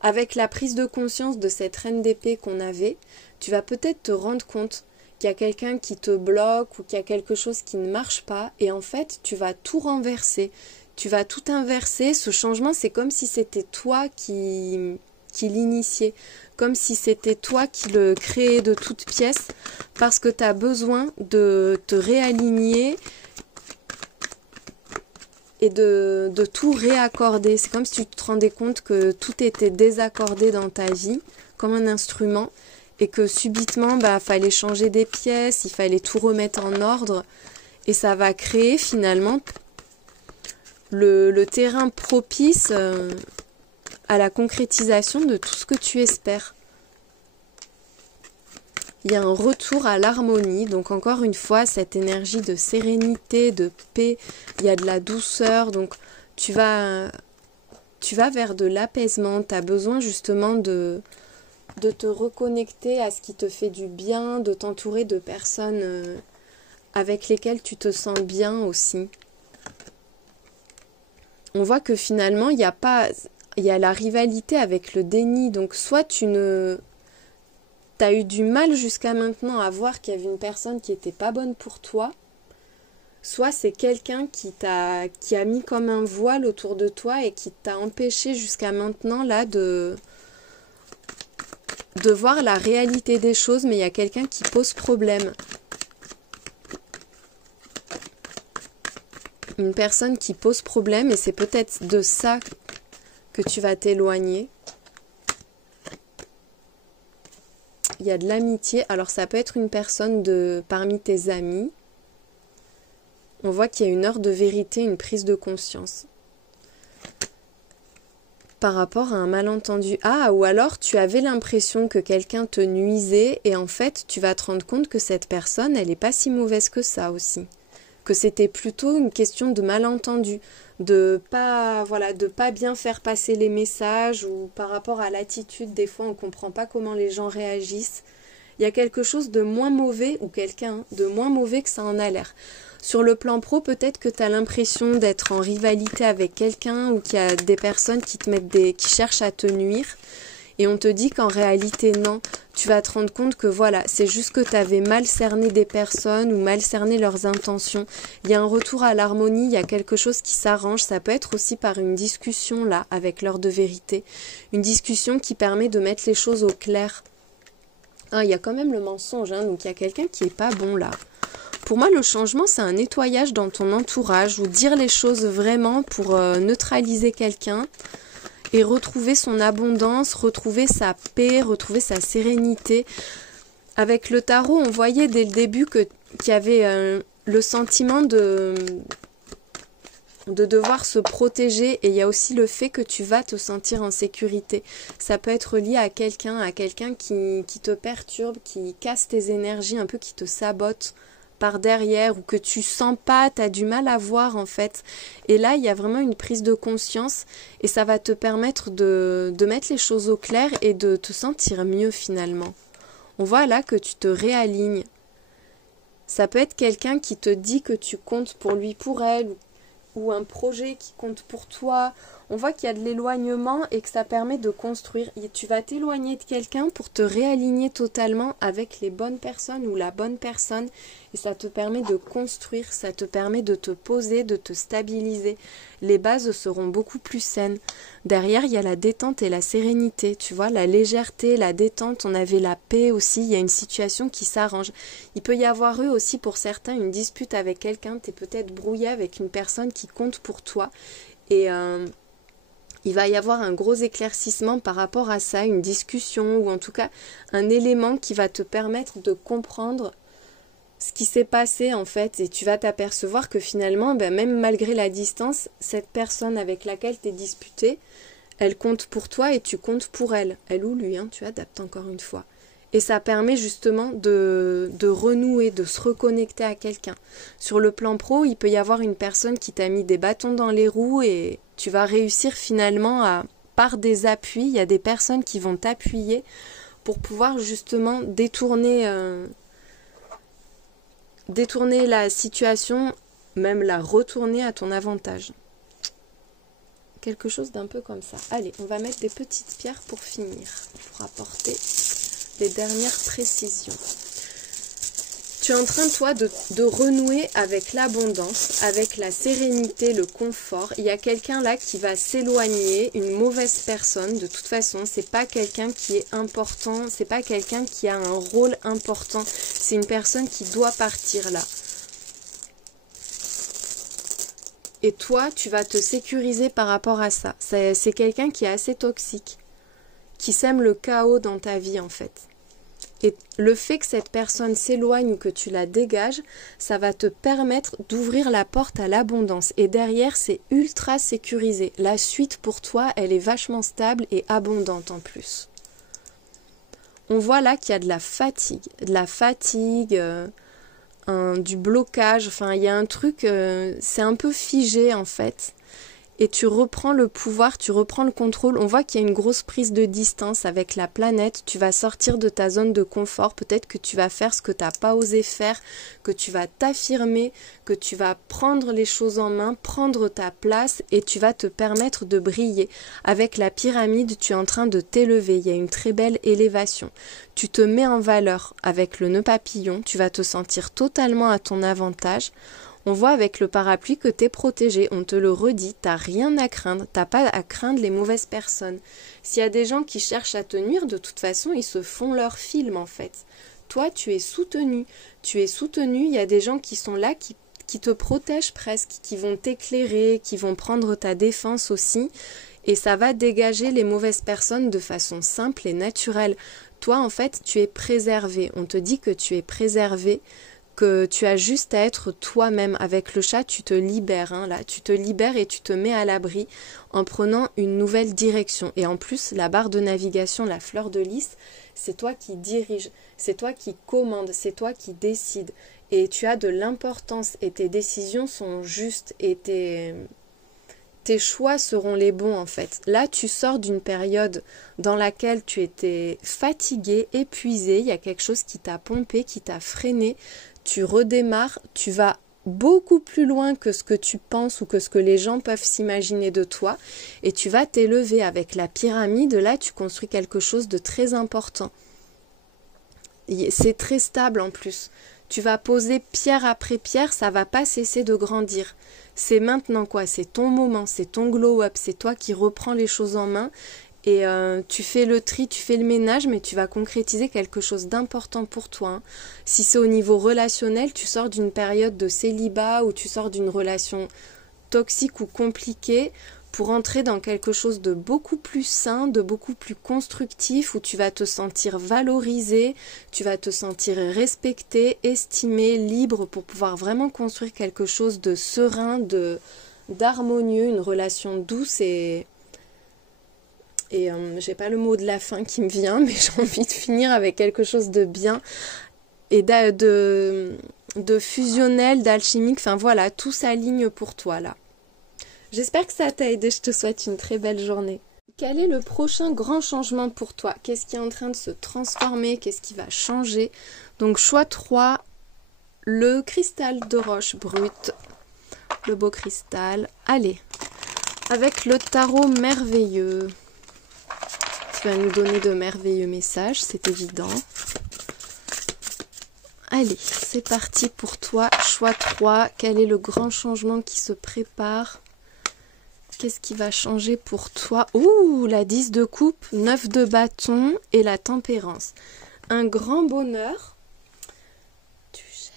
Avec la prise de conscience de cette reine d'épée qu'on avait, tu vas peut-être te rendre compte qu'il y a quelqu'un qui te bloque ou qu'il y a quelque chose qui ne marche pas et en fait tu vas tout renverser, tu vas tout inverser. Ce changement, c'est comme si c'était toi qui l'initiais, comme si c'était toi qui le créais de toutes pièces parce que tu as besoin de te réaligner et de tout réaccorder. C'est comme si tu te rendais compte que tout était désaccordé dans ta vie comme un instrument et que subitement, fallait changer des pièces, il fallait tout remettre en ordre. Et ça va créer finalement le terrain propice à la concrétisation de tout ce que tu espères. Il y a un retour à l'harmonie. Donc encore une fois, cette énergie de sérénité, de paix, il y a de la douceur. Donc tu vas vers de l'apaisement. Tu as besoin justement de te reconnecter à ce qui te fait du bien, de t'entourer de personnes avec lesquelles tu te sens bien aussi. On voit que finalement, il y a la rivalité avec le déni. Donc soit t'as eu du mal jusqu'à maintenant à voir qu'il y avait une personne qui n'était pas bonne pour toi, soit c'est quelqu'un qui a mis comme un voile autour de toi et qui t'a empêché jusqu'à maintenant là de voir la réalité des choses, mais il y a quelqu'un qui pose problème. Une personne qui pose problème et c'est peut-être de ça que tu vas t'éloigner. Il y a de l'amitié. Alors ça peut être une personne parmi tes amis. On voit qu'il y a une heure de vérité, une prise de conscience. Par rapport à un malentendu. Ah, ou alors tu avais l'impression que quelqu'un te nuisait et en fait tu vas te rendre compte que cette personne, elle n'est pas si mauvaise que ça aussi. Que c'était plutôt une question de malentendu, de pas bien faire passer les messages ou par rapport à l'attitude, des fois on ne comprend pas comment les gens réagissent. Il y a quelque chose de moins mauvais ou quelqu'un de moins mauvais que ça en a l'air. Sur le plan pro, peut-être que tu as l'impression d'être en rivalité avec quelqu'un ou qu'il y a des personnes qui qui cherchent à te nuire. Et on te dit qu'en réalité, non. Tu vas te rendre compte que voilà, c'est juste que tu avais mal cerné des personnes ou mal cerné leurs intentions. Il y a un retour à l'harmonie, il y a quelque chose qui s'arrange. Ça peut être aussi par une discussion là, avec l'heure de vérité. Une discussion qui permet de mettre les choses au clair. Ah, il y a quand même le mensonge, hein, donc il y a quelqu'un qui est pas bon là. Pour moi, le changement, c'est un nettoyage dans ton entourage ou dire les choses vraiment pour neutraliser quelqu'un. et retrouver son abondance, retrouver sa paix, retrouver sa sérénité. Avec le tarot, on voyait dès le début qu'il y avait le sentiment de devoir se protéger, et il y a aussi le fait que tu vas te sentir en sécurité. Ça peut être lié à quelqu'un qui te perturbe, qui casse tes énergies, un peu qui te sabote par derrière, ou que tu sens pas, tu as du mal à voir en fait. Et là, il y a vraiment une prise de conscience, et ça va te permettre de mettre les choses au clair et de te sentir mieux finalement. On voit là que tu te réalignes. Ça peut être quelqu'un qui te dit que tu comptes pour lui, pour elle, ou un projet qui compte pour toi. On voit qu'il y a de l'éloignement et que ça permet de construire. Et tu vas t'éloigner de quelqu'un pour te réaligner totalement avec les bonnes personnes ou la bonne personne. Et ça te permet de construire, ça te permet de te poser, de te stabiliser. Les bases seront beaucoup plus saines. Derrière, il y a la détente et la sérénité. Tu vois, la légèreté, la détente. On avait la paix aussi. Il y a une situation qui s'arrange. Il peut y avoir eu aussi pour certains une dispute avec quelqu'un. Tu es peut-être brouillé avec une personne qui compte pour toi. Et il va y avoir un gros éclaircissement par rapport à ça, une discussion ou en tout cas un élément qui va te permettre de comprendre ce qui s'est passé en fait, et tu vas t'apercevoir que finalement, même malgré la distance, cette personne avec laquelle tu es disputé, elle compte pour toi et tu comptes pour elle. Elle ou lui, tu adaptes encore une fois. Et ça permet justement de renouer, de se reconnecter à quelqu'un. Sur le plan pro, il peut y avoir une personne qui t'a mis des bâtons dans les roues et tu vas réussir finalement par des appuis, il y a des personnes qui vont t'appuyer pour pouvoir justement détourner la situation, même la retourner à ton avantage. Quelque chose d'un peu comme ça. Allez, on va mettre des petites pierres pour finir, pour apporter les dernières précisions. Tu es en train, toi, de renouer avec l'abondance, avec la sérénité, le confort. Il y a quelqu'un là qui va s'éloigner, une mauvaise personne. De toute façon, c'est pas quelqu'un qui est important, c'est pas quelqu'un qui a un rôle important. C'est une personne qui doit partir là. Et toi, tu vas te sécuriser par rapport à ça. C'est quelqu'un qui est assez toxique, qui sème le chaos dans ta vie en fait. Et le fait que cette personne s'éloigne ou que tu la dégages, ça va te permettre d'ouvrir la porte à l'abondance. Et derrière, c'est ultra sécurisé. La suite pour toi, elle est vachement stable et abondante en plus. On voit là qu'il y a de la fatigue. Du blocage. Enfin, il y a un truc, c'est un peu figé en fait. Et tu reprends le pouvoir, tu reprends le contrôle. On voit qu'il y a une grosse prise de distance avec la planète. Tu vas sortir de ta zone de confort. Peut-être que tu vas faire ce que tu n'as pas osé faire, que tu vas t'affirmer, que tu vas prendre les choses en main, prendre ta place et tu vas te permettre de briller. Avec la pyramide, tu es en train de t'élever. Il y a une très belle élévation. Tu te mets en valeur avec le nœud papillon. Tu vas te sentir totalement à ton avantage. On voit avec le parapluie que tu es protégé, on te le redit, t'as rien à craindre, t'as pas à craindre les mauvaises personnes. S'il y a des gens qui cherchent à te nuire, de toute façon, ils se font leur film en fait. Toi, tu es soutenu, il y a des gens qui sont là, qui te protègent presque, qui vont t'éclairer, qui vont prendre ta défense aussi, et ça va dégager les mauvaises personnes de façon simple et naturelle. Toi, en fait, tu es préservé, on te dit que tu es préservé, que tu as juste à être toi-même. Avec le chat, tu te libères, là, tu te libères et tu te mets à l'abri en prenant une nouvelle direction. Et en plus, la barre de navigation, la fleur de lys, c'est toi qui dirige, c'est toi qui commande, c'est toi qui décide. Et tu as de l'importance et tes décisions sont justes et tes choix seront les bons en fait. Là, tu sors d'une période dans laquelle tu étais fatigué, épuisé, il y a quelque chose qui t'a pompé, qui t'a freiné. Tu redémarres, tu vas beaucoup plus loin que ce que tu penses ou que ce que les gens peuvent s'imaginer de toi et tu vas t'élever. Avec la pyramide, là, tu construis quelque chose de très important. C'est très stable en plus. Tu vas poser pierre après pierre, ça va pas cesser de grandir. C'est maintenant quoi, c'est ton moment, c'est ton glow-up, c'est toi qui reprends les choses en main et tu fais le tri, tu fais le ménage, mais tu vas concrétiser quelque chose d'important pour toi. Si c'est au niveau relationnel, tu sors d'une période de célibat ou tu sors d'une relation toxique ou compliquée pour entrer dans quelque chose de beaucoup plus sain, de beaucoup plus constructif, où tu vas te sentir valorisé, tu vas te sentir respecté, estimé, libre pour pouvoir vraiment construire quelque chose de serein, d'harmonieux, une relation douce et j'ai pas le mot de la fin qui me vient, mais j'ai envie de finir avec quelque chose de bien et de fusionnel, d'alchimique, enfin voilà, tout s'aligne pour toi là. J'espère que ça t'a aidé, je te souhaite une très belle journée. Quel est le prochain grand changement pour toi? Qu'est-ce qui est en train de se transformer? Qu'est-ce qui va changer? Donc choix 3, le cristal de roche brute, le beau cristal. Allez, avec le tarot merveilleux. Tu vas nous donner de merveilleux messages, c'est évident. Allez, c'est parti pour toi. Choix 3. Quel est le grand changement qui se prépare? Qu'est-ce qui va changer pour toi? Ouh, la 10 de coupe, 9 de bâton et la tempérance. Un grand bonheur. Du chêne.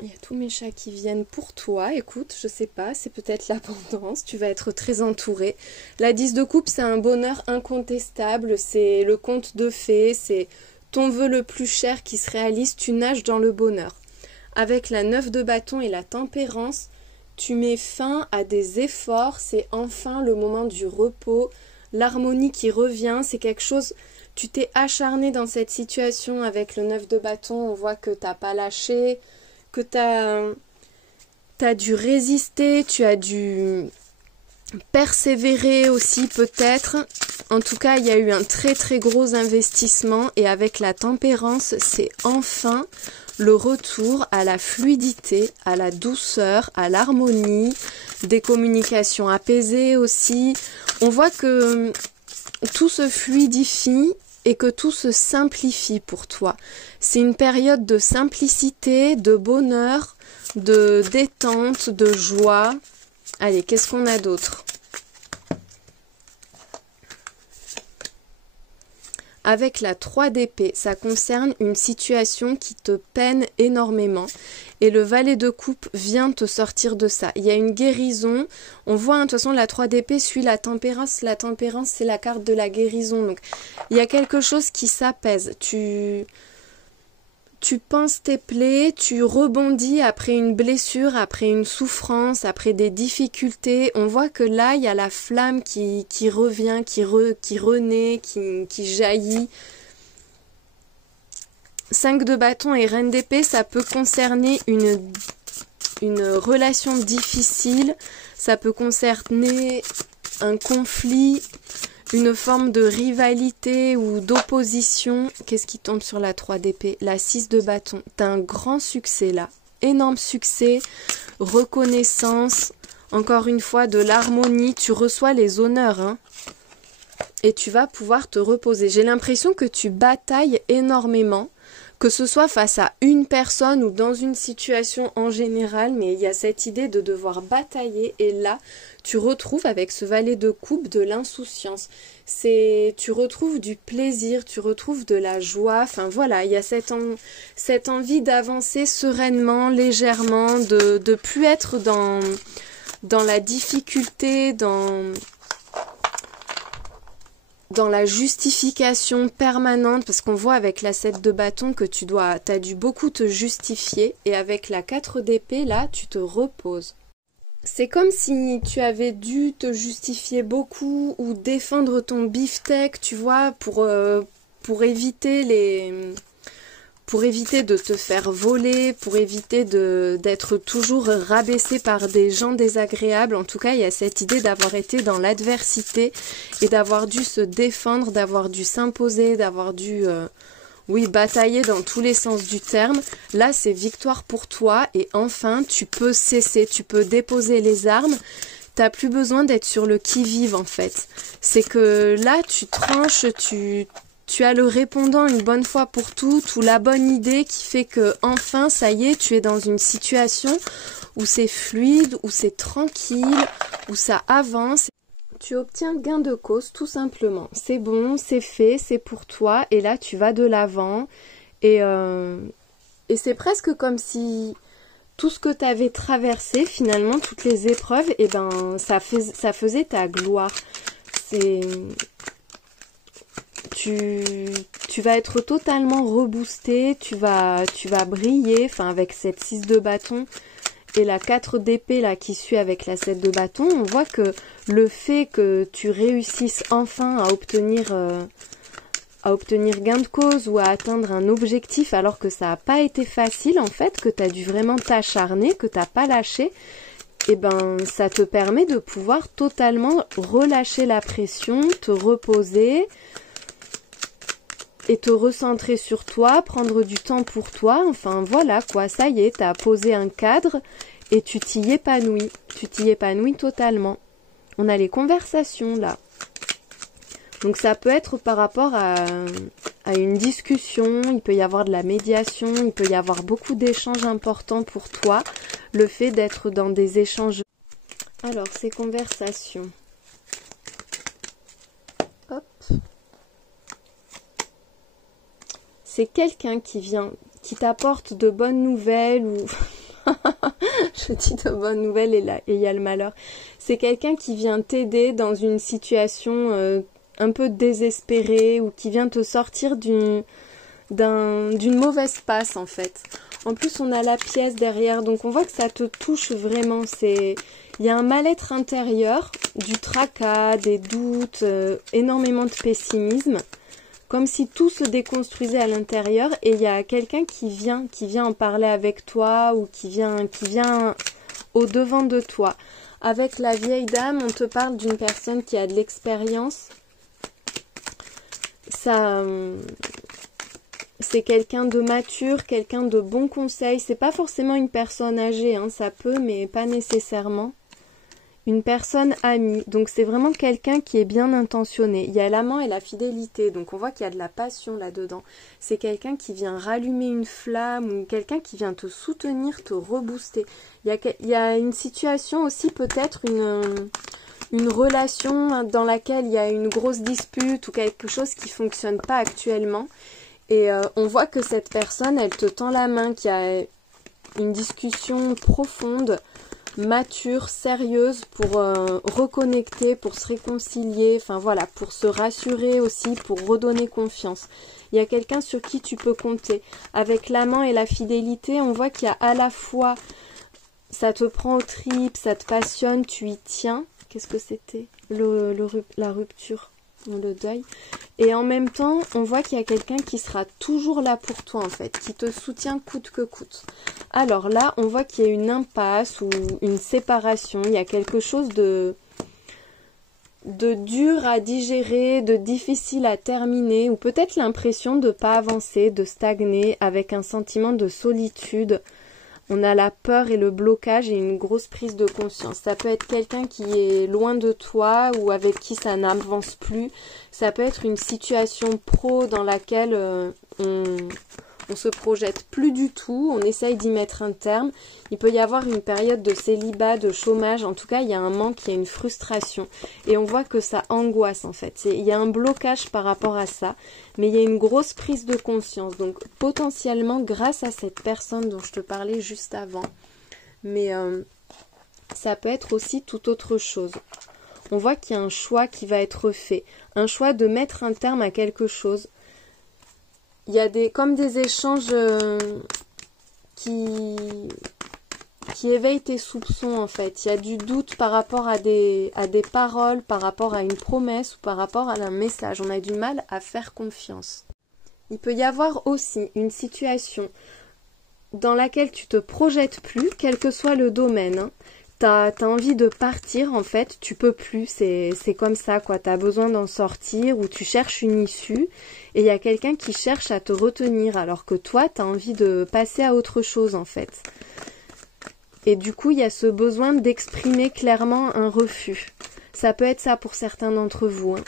Il y a tous mes chats qui viennent pour toi. Écoute, je sais pas, c'est peut-être l'abondance. Tu vas être très entouré. La 10 de coupe, c'est un bonheur incontestable. C'est le conte de fées. C'est ton vœu le plus cher qui se réalise. Tu nages dans le bonheur. Avec la 9 de bâton et la tempérance, tu mets fin à des efforts. C'est enfin le moment du repos. L'harmonie qui revient, c'est quelque chose... Tu t'es acharné dans cette situation avec le 9 de bâton. On voit que t'as pas lâché, que t'as dû résister, tu as dû persévérer aussi peut-être. En tout cas, il y a eu un très très gros investissement et avec la tempérance, c'est enfin le retour à la fluidité, à la douceur, à l'harmonie, des communications apaisées aussi. On voit que tout se fluidifie et que tout se simplifie pour toi. C'est une période de simplicité, de bonheur, de détente, de joie. Allez, qu'est-ce qu'on a d'autre? Avec la 3 d'épée, ça concerne une situation qui te peine énormément. Et le valet de coupe vient te sortir de ça. Il y a une guérison. On voit, de toute façon, la 3 d'épée suit la tempérance. La tempérance, c'est la carte de la guérison. Donc, il y a quelque chose qui s'apaise. Tu penses tes plaies, tu rebondis après une blessure, après une souffrance, après des difficultés. On voit que là, il y a la flamme qui revient, qui renaît, qui jaillit. 5 de bâton et reine d'épée, ça peut concerner une relation difficile, ça peut concerner un conflit, une forme de rivalité ou d'opposition. Qu'est-ce qui tombe sur la 3 d'épée? La 6 de bâton. T'as un grand succès là, énorme succès, reconnaissance, encore une fois de l'harmonie, tu reçois les honneurs, hein. Et tu vas pouvoir te reposer. J'ai l'impression que tu batailles énormément, que ce soit face à une personne ou dans une situation en général, mais il y a cette idée de devoir batailler et là, tu retrouves avec ce valet de coupe de l'insouciance. Tu retrouves du plaisir, tu retrouves de la joie, enfin voilà, il y a cette envie d'avancer sereinement, légèrement, de plus être dans la difficulté, dans la justification permanente, parce qu'on voit avec la 7 de bâton que t'as dû beaucoup te justifier, et avec la 4 d'épée, là, tu te reposes. C'est comme si tu avais dû te justifier beaucoup, ou défendre ton beefsteak, tu vois, pour éviter de te faire voler, pour éviter d'être toujours rabaissé par des gens désagréables. En tout cas, il y a cette idée d'avoir été dans l'adversité et d'avoir dû se défendre, d'avoir dû s'imposer, d'avoir dû, batailler dans tous les sens du terme. Là, c'est victoire pour toi et enfin, tu peux cesser, tu peux déposer les armes. T'as plus besoin d'être sur le qui-vive en fait. C'est que là, tu tranches, tu as le répondant une bonne fois pour toutes, ou la bonne idée qui fait que enfin, ça y est, tu es dans une situation où c'est fluide, où c'est tranquille, où ça avance. Tu obtiens gain de cause tout simplement. C'est bon, c'est fait, c'est pour toi et là tu vas de l'avant et c'est presque comme si tout ce que tu avais traversé, finalement, toutes les épreuves, et ben ça faisait ta gloire. Tu vas être totalement reboosté, tu vas briller, enfin avec cette 6 de bâton et la 4 d'épée là qui suit avec la 7 de bâton, on voit que le fait que tu réussisses enfin à obtenir gain de cause ou à atteindre un objectif alors que ça n'a pas été facile en fait, que tu as dû vraiment t'acharner, que tu n'as pas lâché, et ben ça te permet de pouvoir totalement relâcher la pression, te reposer et te recentrer sur toi, prendre du temps pour toi, enfin voilà quoi, ça y est, tu as posé un cadre et tu t'y épanouis totalement. On a les conversations là. Donc ça peut être par rapport à une discussion, il peut y avoir de la médiation, il peut y avoir beaucoup d'échanges importants pour toi, le fait d'être dans des échanges. Alors ces conversations. Hop. C'est quelqu'un qui t'apporte de bonnes nouvelles ou... Je dis de bonnes nouvelles et il y a le malheur. C'est quelqu'un qui vient t'aider dans une situation un peu désespérée ou qui vient te sortir d'une mauvaise passe en fait. En plus on a la pièce derrière, donc on voit que ça te touche vraiment. Il y a un mal-être intérieur, du tracas, des doutes, énormément de pessimisme. Comme si tout se déconstruisait à l'intérieur et il y a quelqu'un qui vient en parler avec toi ou qui vient au devant de toi. Avec la vieille dame, on te parle d'une personne qui a de l'expérience. Ça, c'est quelqu'un de mature, quelqu'un de bon conseil. C'est pas forcément une personne âgée, hein, ça peut, mais pas nécessairement. Une personne amie, donc c'est vraiment quelqu'un qui est bien intentionné. Il y a l'amant et la fidélité, donc on voit qu'il y a de la passion là-dedans. C'est quelqu'un qui vient rallumer une flamme ou quelqu'un qui vient te soutenir, te rebooster. Il y a une situation aussi, peut-être une relation dans laquelle il y a une grosse dispute ou quelque chose qui ne fonctionne pas actuellement. Et on voit que cette personne, elle te tend la main, qu'il y a une discussion profonde, mature, sérieuse pour reconnecter, pour se réconcilier, enfin voilà, pour se rassurer aussi, pour redonner confiance. Il y a quelqu'un sur qui tu peux compter. Avec l'amant et la fidélité, on voit qu'il y a à la fois, ça te prend aux tripes, ça te passionne, tu y tiens. Qu'est-ce que c'était? La rupture, le deuil. Et en même temps, on voit qu'il y a quelqu'un qui sera toujours là pour toi en fait, qui te soutient coûte que coûte. Alors là, on voit qu'il y a une impasse ou une séparation, il y a quelque chose de dur à digérer, de difficile à terminer, ou peut-être l'impression de ne pas avancer, de stagner, avec un sentiment de solitude. On a la peur et le blocage et une grosse prise de conscience. Ça peut être quelqu'un qui est loin de toi ou avec qui ça n'avance plus. Ça peut être une situation pro dans laquelle on se projette plus du tout. On essaye d'y mettre un terme. Il peut y avoir une période de célibat, de chômage. En tout cas, il y a un manque, il y a une frustration. Et on voit que ça angoisse en fait. Il y a un blocage par rapport à ça. Mais il y a une grosse prise de conscience. Donc potentiellement grâce à cette personne dont je te parlais juste avant. Mais ça peut être aussi tout autre chose. On voit qu'il y a un choix qui va être fait. Un choix de mettre un terme à quelque chose. Il y a comme des échanges qui éveillent tes soupçons en fait. Il y a du doute par rapport à des paroles, par rapport à une promesse ou par rapport à un message. On a du mal à faire confiance. Il peut y avoir aussi une situation dans laquelle tu te projettes plus, quel que soit le domaine. Hein. T'as envie de partir en fait, tu peux plus, c'est comme ça quoi, t'as besoin d'en sortir ou tu cherches une issue et il y a quelqu'un qui cherche à te retenir alors que toi t'as envie de passer à autre chose en fait. Et du coup il y a ce besoin d'exprimer clairement un refus. Ça peut être ça pour certains d'entre vous. Hein.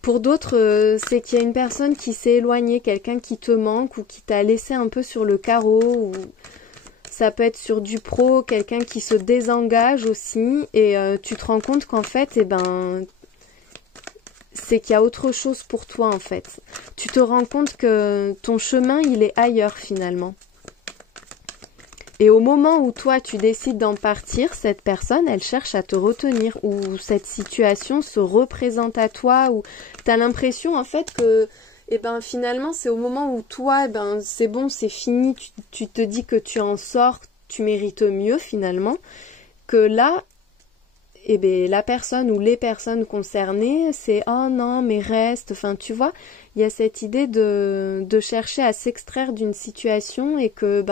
Pour d'autres, c'est qu'il y a une personne qui s'est éloignée, quelqu'un qui te manque ou qui t'a laissé un peu sur le carreau ou... Ça peut être sur du pro, quelqu'un qui se désengage aussi et tu te rends compte qu'en fait, c'est qu'il y a autre chose pour toi en fait. Tu te rends compte que ton chemin, il est ailleurs finalement. Et au moment où toi tu décides d'en partir, cette personne elle cherche à te retenir, ou cette situation se représente à toi, ou t'as l'impression en fait que finalement c'est au moment où toi c'est bon, c'est fini, tu te dis que tu en sors, tu mérites mieux finalement, que là la personne ou les personnes concernées, c'est oh non mais reste, enfin tu vois, il y a cette idée de chercher à s'extraire d'une situation et que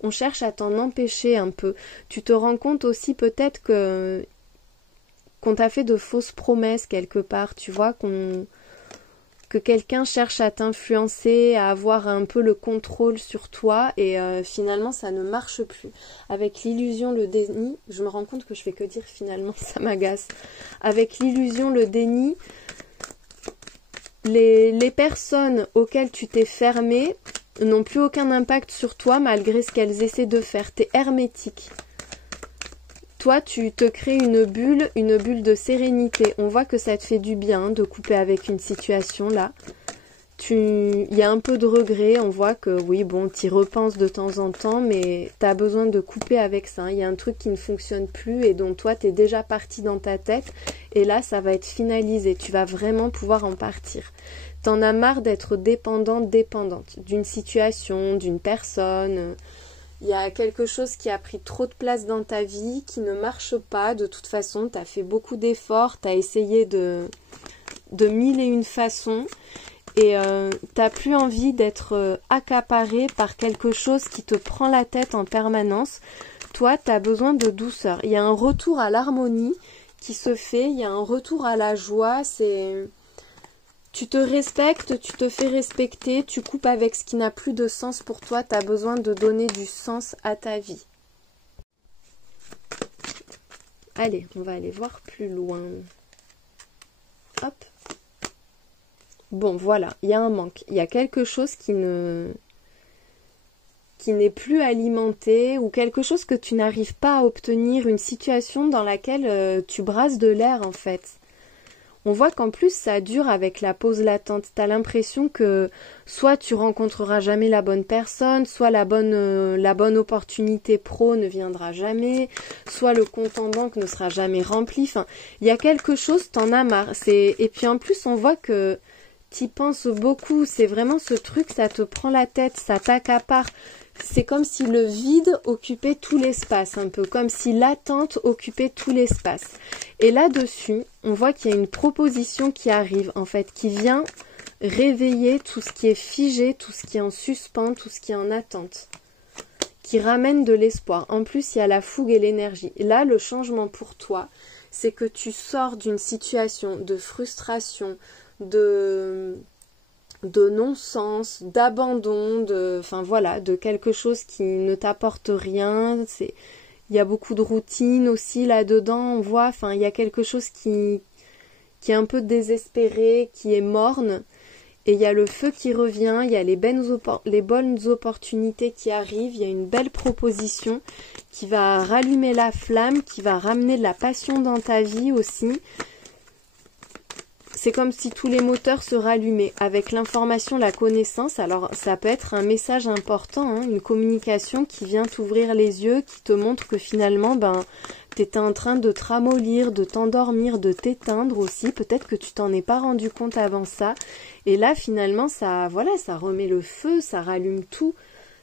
on cherche à t'en empêcher un peu. Tu te rends compte aussi peut-être qu'on t'a fait de fausses promesses quelque part, tu vois, que quelqu'un cherche à t'influencer, à avoir un peu le contrôle sur toi et finalement ça ne marche plus. Avec l'illusion, le déni, je me rends compte que je fais que dire finalement, ça m'agace. Avec l'illusion, le déni, les personnes auxquelles tu t'es fermé n'ont plus aucun impact sur toi malgré ce qu'elles essaient de faire. T'es hermétique. Toi, tu te crées une bulle de sérénité. On voit que ça te fait du bien de couper avec une situation là. Il y a un peu de regret, on voit que oui, bon, t'y repenses de temps en temps, mais t'as besoin de couper avec ça. Il y a un truc qui ne fonctionne plus et dont toi, t'es déjà parti dans ta tête. Et là, ça va être finalisé. Tu vas vraiment pouvoir en partir. T'en as marre d'être dépendante d'une situation, d'une personne. Il y a quelque chose qui a pris trop de place dans ta vie, qui ne marche pas. De toute façon, t'as fait beaucoup d'efforts, t'as essayé de mille et une façons. Et t'as plus envie d'être accaparé par quelque chose qui te prend la tête en permanence. Toi, t'as besoin de douceur. Il y a un retour à l'harmonie qui se fait, il y a un retour à la joie, tu te respectes, tu te fais respecter, tu coupes avec ce qui n'a plus de sens pour toi, tu as besoin de donner du sens à ta vie. Allez, on va aller voir plus loin. Hop. Bon, voilà, il y a un manque. Il y a quelque chose qui n'est plus alimenté ou quelque chose que tu n'arrives pas à obtenir, une situation dans laquelle tu brasses de l'air en fait. On voit qu'en plus ça dure avec la pause latente. T'as l'impression que soit tu rencontreras jamais la bonne personne, soit la bonne opportunité pro ne viendra jamais, soit le compte en banque ne sera jamais rempli. Enfin, il y a quelque chose, t'en as marre. Et puis en plus on voit que t'y penses beaucoup. C'est vraiment ce truc, ça te prend la tête, ça t'accapare. C'est comme si le vide occupait tout l'espace, un peu comme si l'attente occupait tout l'espace. Et là-dessus, on voit qu'il y a une proposition qui arrive, en fait, qui vient réveiller tout ce qui est figé, tout ce qui est en suspens, tout ce qui est en attente, qui ramène de l'espoir. En plus, il y a la fougue et l'énergie. Là, le changement pour toi, c'est que tu sors d'une situation de frustration, de non-sens, d'abandon, de quelque chose qui ne t'apporte rien. Il y a beaucoup de routine aussi là-dedans, on voit, il y a quelque chose qui est un peu désespéré, qui est morne, et il y a le feu qui revient, il y a les bonnes opportunités qui arrivent, il y a une belle proposition qui va rallumer la flamme, qui va ramener de la passion dans ta vie aussi. C'est comme si tous les moteurs se rallumaient avec l'information, la connaissance. Alors ça peut être un message important, une communication qui vient t'ouvrir les yeux, qui te montre que finalement tu étais en train de te ramollir, de t'endormir, de t'éteindre aussi. Peut-être que tu t'en es pas rendu compte avant ça. Et là finalement ça remet le feu, ça rallume tout.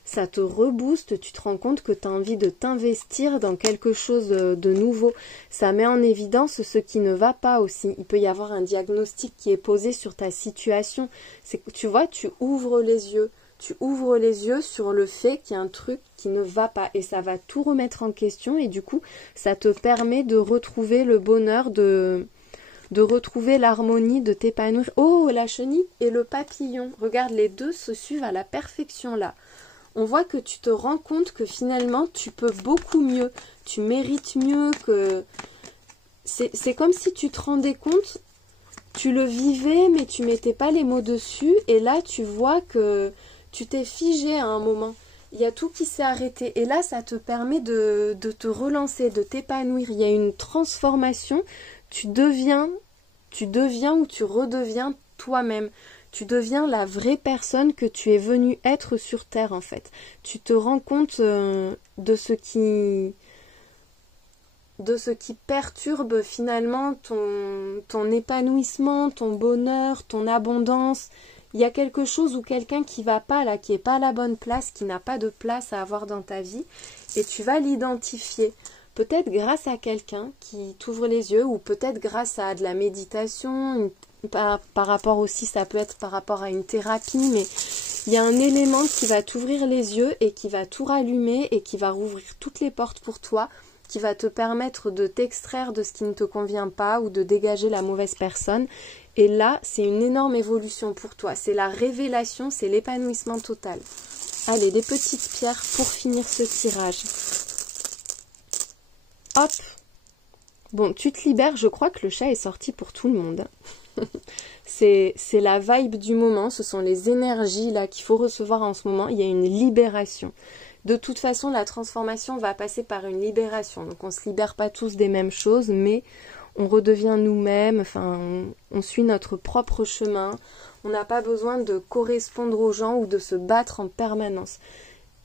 Ça te rebooste, tu te rends compte que tu as envie de t'investir dans quelque chose de nouveau. Ça met en évidence ce qui ne va pas aussi. Il peut y avoir un diagnostic qui est posé sur ta situation. Tu vois, tu ouvres les yeux. Tu ouvres les yeux sur le fait qu'il y a un truc qui ne va pas. Et ça va tout remettre en question. Et du coup, ça te permet de retrouver le bonheur, de retrouver l'harmonie, de t'épanouir. Oh, la chenille et le papillon. Regarde, les deux se suivent à la perfection là. On voit que tu te rends compte que finalement tu peux beaucoup mieux, tu mérites mieux, que c'est comme si tu te rendais compte, tu le vivais mais tu mettais pas les mots dessus et là tu vois que tu t'es figé à un moment, il y a tout qui s'est arrêté et là ça te permet de te relancer, de t'épanouir, il y a une transformation, tu deviens ou tu redeviens toi-même. Tu deviens la vraie personne que tu es venue être sur Terre en fait. Tu te rends compte de ce qui perturbe finalement ton épanouissement, ton bonheur, ton abondance. Il y a quelque chose ou quelqu'un qui va pas là, qui est pas à la bonne place, qui n'a pas de place à avoir dans ta vie, et tu vas l'identifier. Peut-être grâce à quelqu'un qui t'ouvre les yeux, ou peut-être grâce à de la méditation, par rapport aussi, ça peut être par rapport à une thérapie, mais il y a un élément qui va t'ouvrir les yeux et qui va tout rallumer et qui va rouvrir toutes les portes pour toi, qui va te permettre de t'extraire de ce qui ne te convient pas ou de dégager la mauvaise personne. Et là, c'est une énorme évolution pour toi. C'est la révélation, c'est l'épanouissement total. Allez, des petites pierres pour finir ce tirage. Hop. Bon, tu te libères. Je crois que le chat est sorti pour tout le monde. C'est la vibe du moment. Ce sont les énergies là qu'il faut recevoir en ce moment. Il y a une libération. De toute façon, la transformation va passer par une libération. Donc, on ne se libère pas tous des mêmes choses, mais on redevient nous-mêmes, enfin, on suit notre propre chemin. On n'a pas besoin de correspondre aux gens ou de se battre en permanence.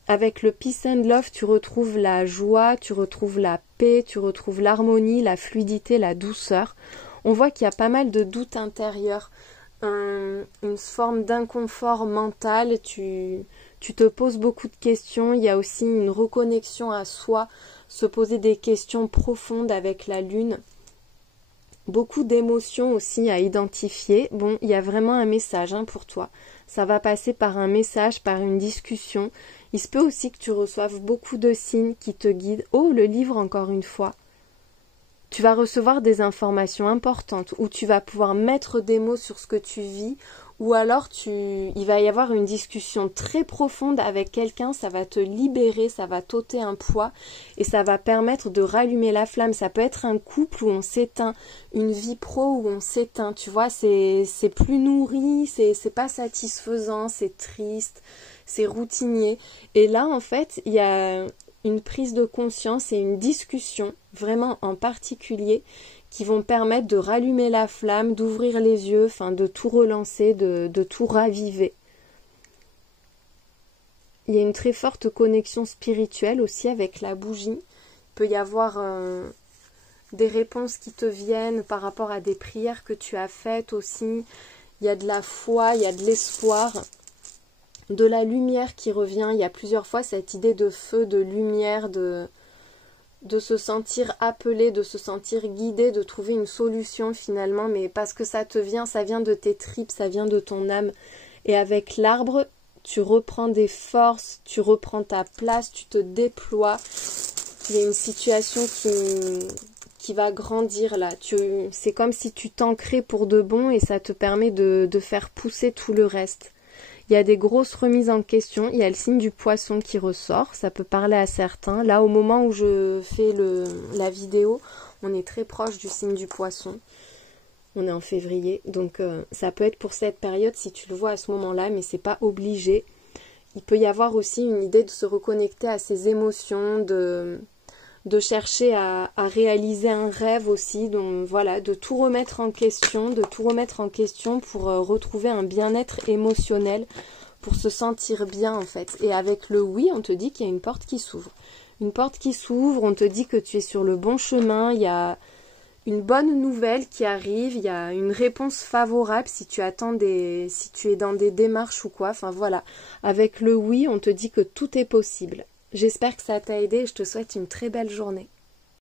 Avec le Peace and Love, tu retrouves la joie, tu retrouves la paix, tu retrouves l'harmonie, la fluidité, la douceur. On voit qu'il y a pas mal de doutes intérieurs, une forme d'inconfort mental, tu te poses beaucoup de questions. Il y a aussi une reconnexion à soi, se poser des questions profondes avec la lune. Beaucoup d'émotions aussi à identifier. Bon, il y a vraiment un message pour toi. Ça va passer par un message, par une discussion. Il se peut aussi que tu reçoives beaucoup de signes qui te guident. Oh, le livre encore une fois. Tu vas recevoir des informations importantes où tu vas pouvoir mettre des mots sur ce que tu vis, ou alors il va y avoir une discussion très profonde avec quelqu'un, ça va te libérer, ça va t'ôter un poids et ça va permettre de rallumer la flamme. Ça peut être un couple où on s'éteint, une vie pro où on s'éteint, tu vois, c'est plus nourri, c'est pas satisfaisant, c'est triste, c'est routinier. Et là, en fait, il y a une prise de conscience et une discussion, vraiment en particulier, qui vont permettre de rallumer la flamme, d'ouvrir les yeux, enfin de tout relancer, de tout raviver. Il y a une très forte connexion spirituelle aussi avec la bougie. Il peut y avoir des réponses qui te viennent par rapport à des prières que tu as faites aussi. Il y a de la foi, il y a de l'espoir, de la lumière qui revient. Il y a plusieurs fois cette idée de feu, de lumière, de se sentir appelé, de se sentir guidé, de trouver une solution finalement, mais parce que ça te vient, ça vient de tes tripes, ça vient de ton âme. Et avec l'arbre, tu reprends des forces, tu reprends ta place, tu te déploies. Il y a une situation qui va grandir là. C'est comme si tu t'ancrais pour de bon et ça te permet de faire pousser tout le reste. Il y a des grosses remises en question. Il y a le signe du poisson qui ressort. Ça peut parler à certains. Là, au moment où je fais la vidéo, on est très proche du signe du poisson. On est en février. Donc, ça peut être pour cette période si tu le vois à ce moment-là, mais c'est pas obligé. Il peut y avoir aussi une idée de se reconnecter à ses émotions, de chercher à réaliser un rêve aussi, donc voilà, de tout remettre en question, pour retrouver un bien-être émotionnel, pour se sentir bien en fait. Et avec le oui, on te dit qu'il y a une porte qui s'ouvre. Une porte qui s'ouvre, on te dit que tu es sur le bon chemin, il y a une bonne nouvelle qui arrive, il y a une réponse favorable si tu es dans des démarches ou quoi, enfin voilà. Avec le oui, on te dit que tout est possible. J'espère que ça t'a aidé et je te souhaite une très belle journée.